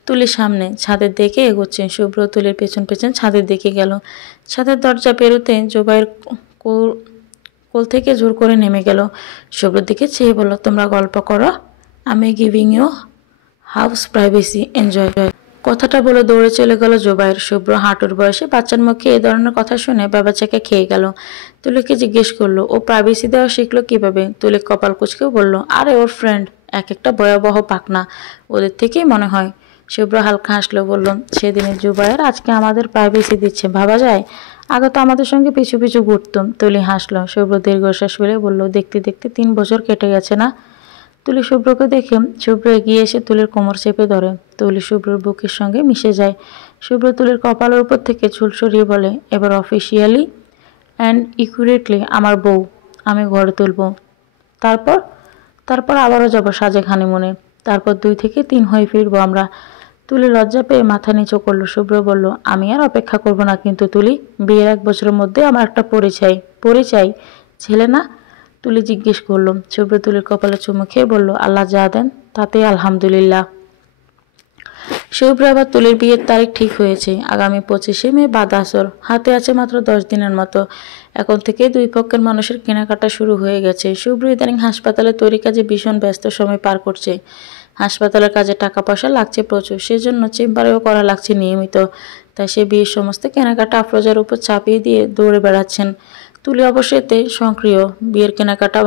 তুলির সামনে ছাদের দিকে এগোচ্ছে। শুভ্র তুলির পেছন পেছন ছাদের দিকে গেল। ছাদের দরজা পেরোতে জুবাইর কোল থেকে জোর করে নেমে গেল। শুভ্রর দিকে চেয়ে বলল, তোমরা গল্প করো, আমি giving you house privacy, enjoy. কথাটা বলে দৌড়ে চলে গেল জুবাইর। শুভ্র হাঁটুর বয়সে বাচ্চার মুখে এ ধরনের কথা শুনে বাবাচাকে খেয়ে গেল। তুলিকে জিজ্ঞেস করলো, ও প্রাইভেসি দেওয়া শিখলো কিভাবে? তুলি কপাল কুচকেও বলল, আরে ওর ফ্রেন্ড, এক একটা ভয়াবহ পাকনা, ওদের থেকেই মনে হয়। শুভ্র হালকা হাসলো, বলল, সেদিনের জুবাইর আজকে আমাদের প্রাইভেসি দিচ্ছে, ভাবা যায়? আগে তো আমাদের সঙ্গে পিছু পিছু ঘুরতুম। তুলি হাসলো। শুভ্র দীর্ঘশ্বাস ফেলে বলল, দেখতে দেখতে 3 বছর কেটে গেছে না? তুলি শুভ্রকে দেখে শুভ্র এগিয়ে এসে তুলির কোমর চেপে ধরে। তুলি শুভ্রর বুকের সঙ্গে মিশে যায়। শুভ্র তুলির কপালের উপর থেকে চুল সরিয়ে বলে, এবার অফিসিয়ালি অ্যান্ড ইকুরেটলি আমার বউ, আমি ঘরে তুলব। তারপর তারপর আবারও যাব সাজেক হানিমুনে। তারপর 2 থেকে 3 হয়ে ফিরবো আমরা। তুলি লজ্জা পেয়ে মাথা নিচু করলো। শুভ্র বলল, আমি আর অপেক্ষা করব না কিন্তু তুলি, বিয়ের 1 বছরের মধ্যে আমার একটা পরিচয় ছেলে না? তুলি জিজ্ঞেস করলো। শুভ্র তুলির কপালে চুমু খেয়ে বলল, আল্লাহ যা দেন তাতে আলহামদুলিল্লাহ। শুভ্র আবার তুলির বিয়ের তারিখ ঠিক হয়েছে, আগামী 25শে মে বাদ আসর। হাতে আছে মাত্র 10 দিনের মতো। এখন থেকে 2 পক্ষের মানুষের কেনাকাটা শুরু হয়ে গেছে। শুভ্র ইদানিং হাসপাতালে তৈরি কাজে ভীষণ ব্যস্ত সময় পার করছে। হাসপাতালের কাজে টাকা পয়সা লাগছে প্রচুর, সেজন্য চেম্বারেও করা লাগছে নিয়মিত। তাই সে বিয়ের সমস্ত কেনাকাটা আফরোজার উপর চাপিয়ে দিয়ে দৌড়ে বেড়াচ্ছেন। তুলি অবশ্য এতে সক্রিয়। বিয়ের কেনাকাটা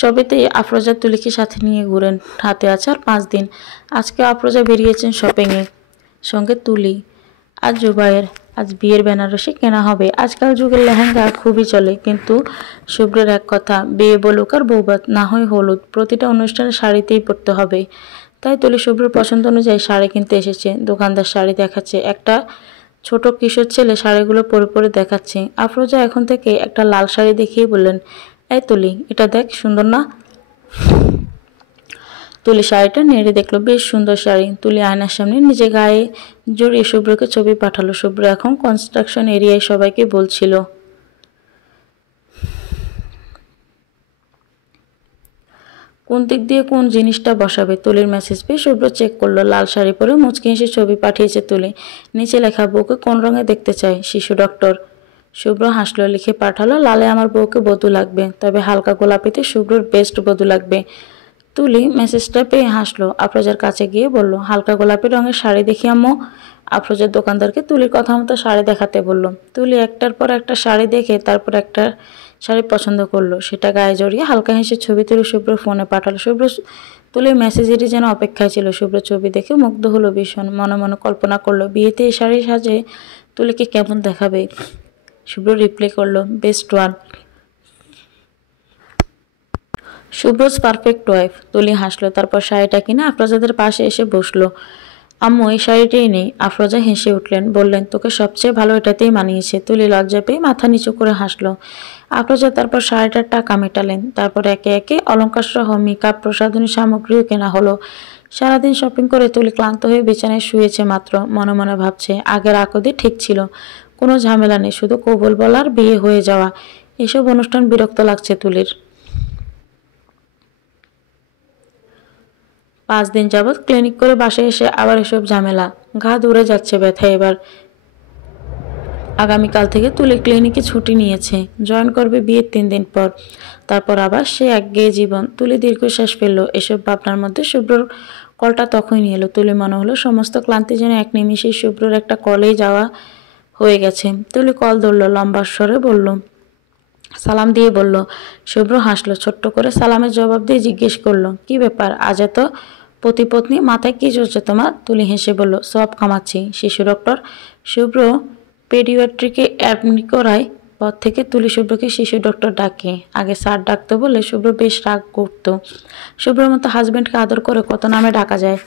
সবেতেই আফরোজা তুলিকে সাথে নিয়ে ঘুরেন। হাতে আছে আর 5 দিন। আজকে আফরোজা বেরিয়েছেন শপিংয়ে, সঙ্গে তুলি আর জুবাইর। আজ বিয়ের বেনারসি কেনা হবে। আজকাল যুগের লেহেঙ্গা খুবই চলে, কিন্তু শুভ্রের এক কথা, বিয়ে বলুক আর বৌভাত না হয় হলুদ, প্রতিটা অনুষ্ঠানে শাড়িতেই পরতে হবে। তাই তুলি শুভ্রের পছন্দ অনুযায়ী শাড়ি কিনতে এসেছে। দোকানদার শাড়ি দেখাচ্ছে। একটা ছোট কিশোর ছেলে শাড়িগুলো পরে পরে দেখাচ্ছে। আফরোজা এখন থেকে একটা লাল শাড়ি দেখিয়ে বললেন, এই তুলি, এটা দেখ, সুন্দর না? তুলি শাড়িটা নেড়ে দেখলো, বেশ সুন্দর শাড়ি। তুলি আয়নার সামনে নিজে গায়ে জড়িয়ে শুভ্রকে ছবি পাঠালো। শুভ্র এখন কনস্ট্রাকশন এরিয়ায় সবাইকে বলছিল, কোন দিক দিয়ে কোন জিনিসটা বসাবে। তুলির মেসেজ পেয়ে শুভ্র চেক করলো। লাল শাড়ি পরে মুচকি হেসে ছবি পাঠিয়েছে তুলি। নিচে লেখা, বউকে কোন রঙে দেখতে চায় শিশু ডক্টর। শুভ্র হাসলো, লিখে পাঠালো, লালে আমার বউকে বধূ লাগবে, তবে হালকা গোলাপিতে শুভ্রর বেস্ট বধূ লাগবে। তুলি মেসেজটা পেয়ে হাসলো, আফরোজার কাছে গিয়ে বলল, হালকা গোলাপি রঙের শাড়ি দেখি আম্মু। আফরোজার দোকানদারকে তুলির কথা মতো শাড়ি দেখাতে বলল। তুলি একটার পর একটা শাড়ি দেখে তারপর একটা শাড়ি পছন্দ করলো, সেটা গায়ে জড়িয়ে হালকা হেসে ছবি তুলে শুভ্র ফোনে পাঠালো। শুভ্র তুলির মেসেজেরই যেন অপেক্ষায় ছিল। শুভ্র ছবি দেখে মুগ্ধ হলো ভীষণ, মনে মনে কল্পনা করলো বিয়েতে এই শাড়ি সাজে তুলিকে কেমন দেখাবে। শুভ্র রিপ্লাই করলো, বেস্ট ওয়ান, শুভ্রজ পারফেক্ট ওয়াইফ। তুলি হাসলো, তারপর শাড়িটা কিনে আফরোজাদের পাশে এসে বসলো। আম্মু এই শাড়িটাই নেই। আফরোজা হেসে উঠলেন, বললেন, তোকে সবচেয়ে ভালো এটাতেই মানিয়েছে। তুলি লজ্জা পেয়ে মাথা নিচু করে হাসলো। আফরোজা তারপর শাড়িটার টাকা মেটালেন। তারপর একে একে অলংকার সহ মেকআপ প্রসাধনী সামগ্রীও কেনা হলো। সারাদিন শপিং করে তুলি ক্লান্ত হয়ে বিছানায় শুয়েছে মাত্র, মনে মনে ভাবছে আগের আকদে ঠিক ছিল, কোনো ঝামেলা নেই, শুধু কবুল বলার বিয়ে হয়ে যাওয়া। এসব অনুষ্ঠান বিরক্ত লাগছে তুলির। 5 দিন যাবৎ ক্লিনিক করে বাসায় এসে আবার এসব ঝামেলা, ঘা দূরে যাচ্ছে ব্যথায়। এবার আগামীকাল থেকে তুলি ক্লিনিকে ছুটি নিয়েছে, জয়েন করবে বিয়ের 3 দিন পর। তারপর আবার সে একঘেয়ে জীবন। তুলি দীর্ঘশ্বাস ফেললো। এসব ভাবনার মধ্যে শুভ্রর কলটা তখনই এলো। তুলি মনে হলো সমস্ত ক্লান্তি যেন এক নিমিষেই শুভ্রর একটা কলেই যাওয়া হয়ে গেছে। তুলি কল ধরলো, লম্বা স্বরে বলল, সালাম দিয়ে বলল। শুভ্র হাসলো, ছোট্ট করে সালামের জবাব দিয়ে জিজ্ঞেস করলো, কি ব্যাপার আজ এত পতিপত্নী, মাথায় কি চলছে তোমার? তুলি হেসে বলল, সব কামাচ্ছি, শিশু ডক্টর। শুভ্র পেডিয়াট্রিকে অ্যাডমিট করায় পর থেকে তুলি শুভ্রকে শিশু ডক্টর ডাকে। আগে স্যার ডাকতো বলে শুভ্র বেশ রাগ করত। শুভ্রর মতো হাজবেন্ডকে আদর করে কত নামে ডাকা যায়।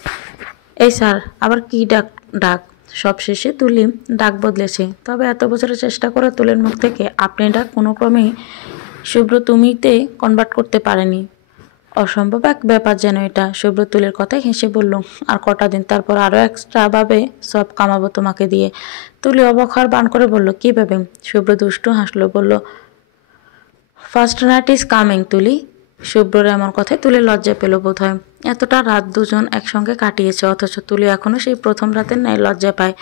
এই স্যার আবার কি ডাক ডাক সবশেষে তুলি ডাক বদলেছে। তবে এত বছরের চেষ্টা করে তুলির মুখ থেকে আপনি ডাক কোনো ক্রমেই শুভ্র তুমিতে কনভার্ট করতে পারেনি। অসম্ভব এক ব্যাপার যেন এটা। শুভ্র তুলির কথায় হেসে বলল, আর কটা দিন, তারপর আরও এক্সট্রা ভাবে সব কামাবো তোমাকে দিয়ে। তুলি অবাক হওয়ার বান করে বলল, কি ভেবে? শুভ্র দুষ্টু হাসলো, বলল, ফার্স্ট নাইট ইজ কামিং তুলি। শুভ্রর এমন কথায় তুলি লজ্জা পেল বোধ হয়। এতটা রাত দুজন একসঙ্গে কাটিয়েছে, অথচ তুলি এখনো সেই প্রথম রাতের ন্যায় লজ্জা পায়।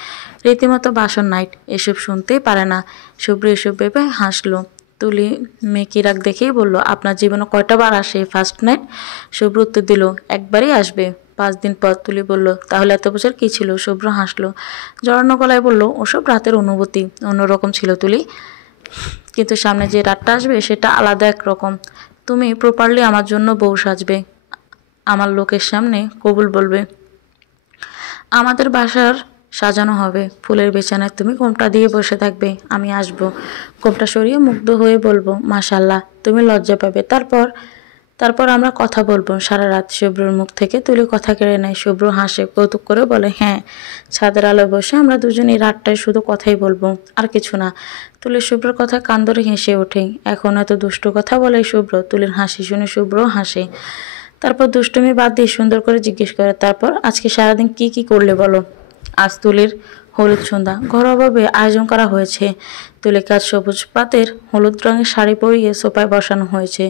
রীতিমতো বাসর নাইট, এসব শুনতেই পারে না। শুভ্র এসব ভেবে হাসলো। তুলি মেকি রাগ দেখেই বলল, আপনার জীবনে কয়টা বার আসে ফার্স্ট নাইট? শুভ্র উত্তর দিল, একবারই আসবে। 5 দিন পর। তুলি বলল, তাহলে এত বছর কী ছিল? শুভ্র হাসলো, জড়ানো গলায় বলল, ওসব রাতের অনুভূতি অন্যরকম ছিল তুলি, কিন্তু সামনে যে রাতটা আসবে সেটা আলাদা একরকম। তুমি প্রপারলি আমার জন্য বউ সাজবে, আমার লোকের সামনে কবুল বলবে, আমাদের বাসার সাজানো হবে, ফুলের বিছানায় তুমি কোমটা দিয়ে বসে থাকবে, আমি আসবো, কোমটা সরিয়ে মুগ্ধ হয়ে বলবো, মাশাল্লাহ, তুমি লজ্জা পাবে। তারপর তারপর আমরা কথা বলবো সারা রাত। শুভ্রর মুখ থেকে তুলি কথা কেড়ে নেয়। শুভ্র হাসে, কৌতুক করে বলে, হ্যাঁ, ছাদের আলোয় বসে আমরা দুজনে রাতটায় শুধু কথাই বলবো, আর কিছু না। তুলি শুভ্রর কথা কান ধরে হেসে ওঠে। এখন এত দুষ্টু কথা বলে শুভ্র। তুলির হাসি শুনে শুভ্র হাসে। তারপর দুষ্টুমি বাদ দিয়ে সুন্দর করে জিজ্ঞেস করে, তারপর আজকে সারাদিন কি কি করলে বলো? আজ তুলির হলুদ সন্ধ্যা, ঘরোয়াভাবে আয়োজন করা হয়েছে। তুলিকে আজ সবুজ পাতের হলুদ রঙের শাড়ি পরিয়ে সোফায় বসানো হয়েছে।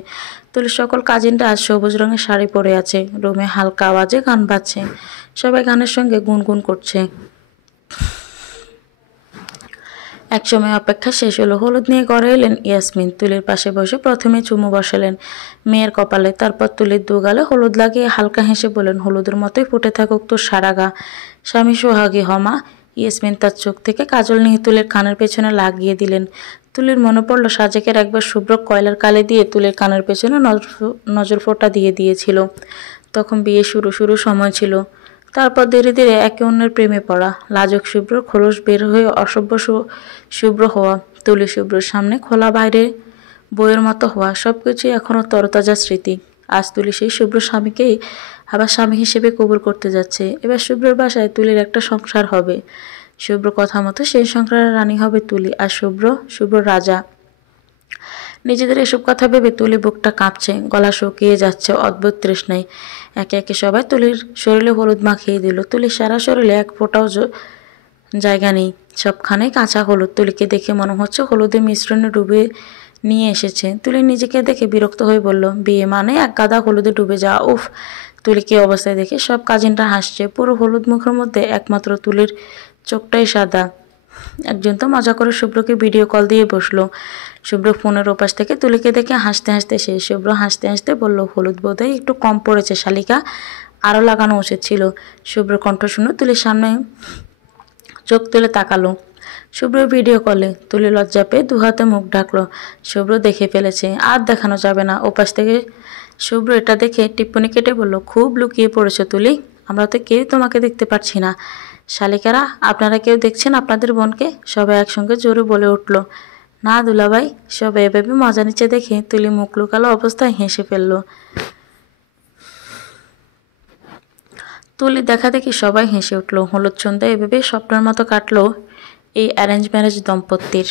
তুলির সকল কাজিনরা আজ সবুজ রঙের শাড়ি পরে আছে। রুমে হালকা আওয়াজে গান বাজছে, সবাই গানের সঙ্গে গুনগুন করছে। একসময় অপেক্ষা শেষ হলো। হলুদ নিয়ে ঘরে এলেন ইয়াসমিন। তুলির পাশে বসে প্রথমে চুমু বসালেন মেয়ের কপালে, তারপর তুলির দুগালে হলুদ লাগিয়ে হালকা হেসে বলেন, হলুদের মতোই ফুটে থাকুক তোর সারা গা, স্বামী সোহাগী হমা। ইয়াসমিন তার চোখ থেকে কাজল নিয়ে তুলির কানের পেছনে লাগিয়ে দিলেন। তুলির মনে পড়ল সাজেকের একবার শুভ্র কয়লার কালি দিয়ে তুলির কানের পেছনে নজর ফোঁটা দিয়ে দিয়েছিল। তখন বিয়ে শুরু সময় ছিল। তারপর ধীরে ধীরে একে অন্যের প্রেমে পড়া, লাজুক শুভ্র খোলস বের হয়ে অসভ্য শুভ্র হওয়া, তুলি শুভ্রর সামনে খোলা বাইরে বইয়ের মতো হওয়া, সবকিছুই এখনো তরতাজা স্মৃতি। আজ তুলি সেই শুভ্র স্বামীকেই আবার স্বামী হিসেবে কবুল করতে যাচ্ছে। এবার শুভ্রর বাসায় তুলির একটা সংসার হবে। শুভ্র কথা মতো সেই সংসারের রানী হবে তুলি, আর শুভ্র রাজা। নিজেদের এসব কথা ভেবে তুলি বুকটা কাঁপছে, গলা শুকিয়ে যাচ্ছে অদ্ভুত তৃষ্ণায়। একে একে সবাই তুলির শরীরে হলুদ মাখিয়ে দিল। তুলির সারা শরীরে এক ফোঁটাও জায়গা নেই, সবখানে কাঁচা হলুদ। তুলিকে দেখে মনে হচ্ছে হলুদের মিশ্রণে ডুবে নিয়ে এসেছে। তুলি নিজেকে দেখে বিরক্ত হয়ে বলল, বিয়ে মানে এক গাদা হলুদে ডুবে যাওয়া, উফ। তুলিকে অবস্থায় দেখে সব কাজিনরা হাসছে। পুরো হলুদ মুখের মধ্যে একমাত্র তুলির চোখটাই সাদা। একজন তো মজা করে শুভ্রকে ভিডিও কল দিয়ে বসলো। শুভ্র ফোনের ওপাশ থেকে তুলিকে দেখে হাসতে হাসতে শেষ। শুভ্র হাসতে হাসতে বলল, হলুদ বোধহয় একটু কম পড়েছে শালিকা, আরও লাগানো উচিত ছিল। শুভ্র কণ্ঠ শুনে তুলির সামনে চোখ তুলে তাকালো। শুভ্র ভিডিও কলে। তুলি লজ্জা পেয়ে দুহাতে মুখ ঢাকলো। শুভ্র দেখে ফেলেছে, আর দেখানো যাবে না। ওপাশ থেকে শুভ্র এটা দেখে টিপ্পনি কেটে বলল, খুব লুকিয়ে পড়েছো তুলি, আমরা তো কেউ তোমাকে দেখতে পাচ্ছি না। শালিকারা, আপনারা কেউ দেখছেন আপনাদের বোনকে? সবাই একসঙ্গে জোরে বলে উঠল। না দুলাভাই, সবাই এভাবে মজা নিচ্ছে দেখে তুলি মুখ লুকালো অবস্থায় হেসে ফেলল। তুলি দেখা দেখি সবাই হেসে উঠল। হলুদ সন্ধ্যা এভাবে স্বপ্নের মতো কাটলো এই অ্যারেঞ্জ ম্যারেজ দম্পতির।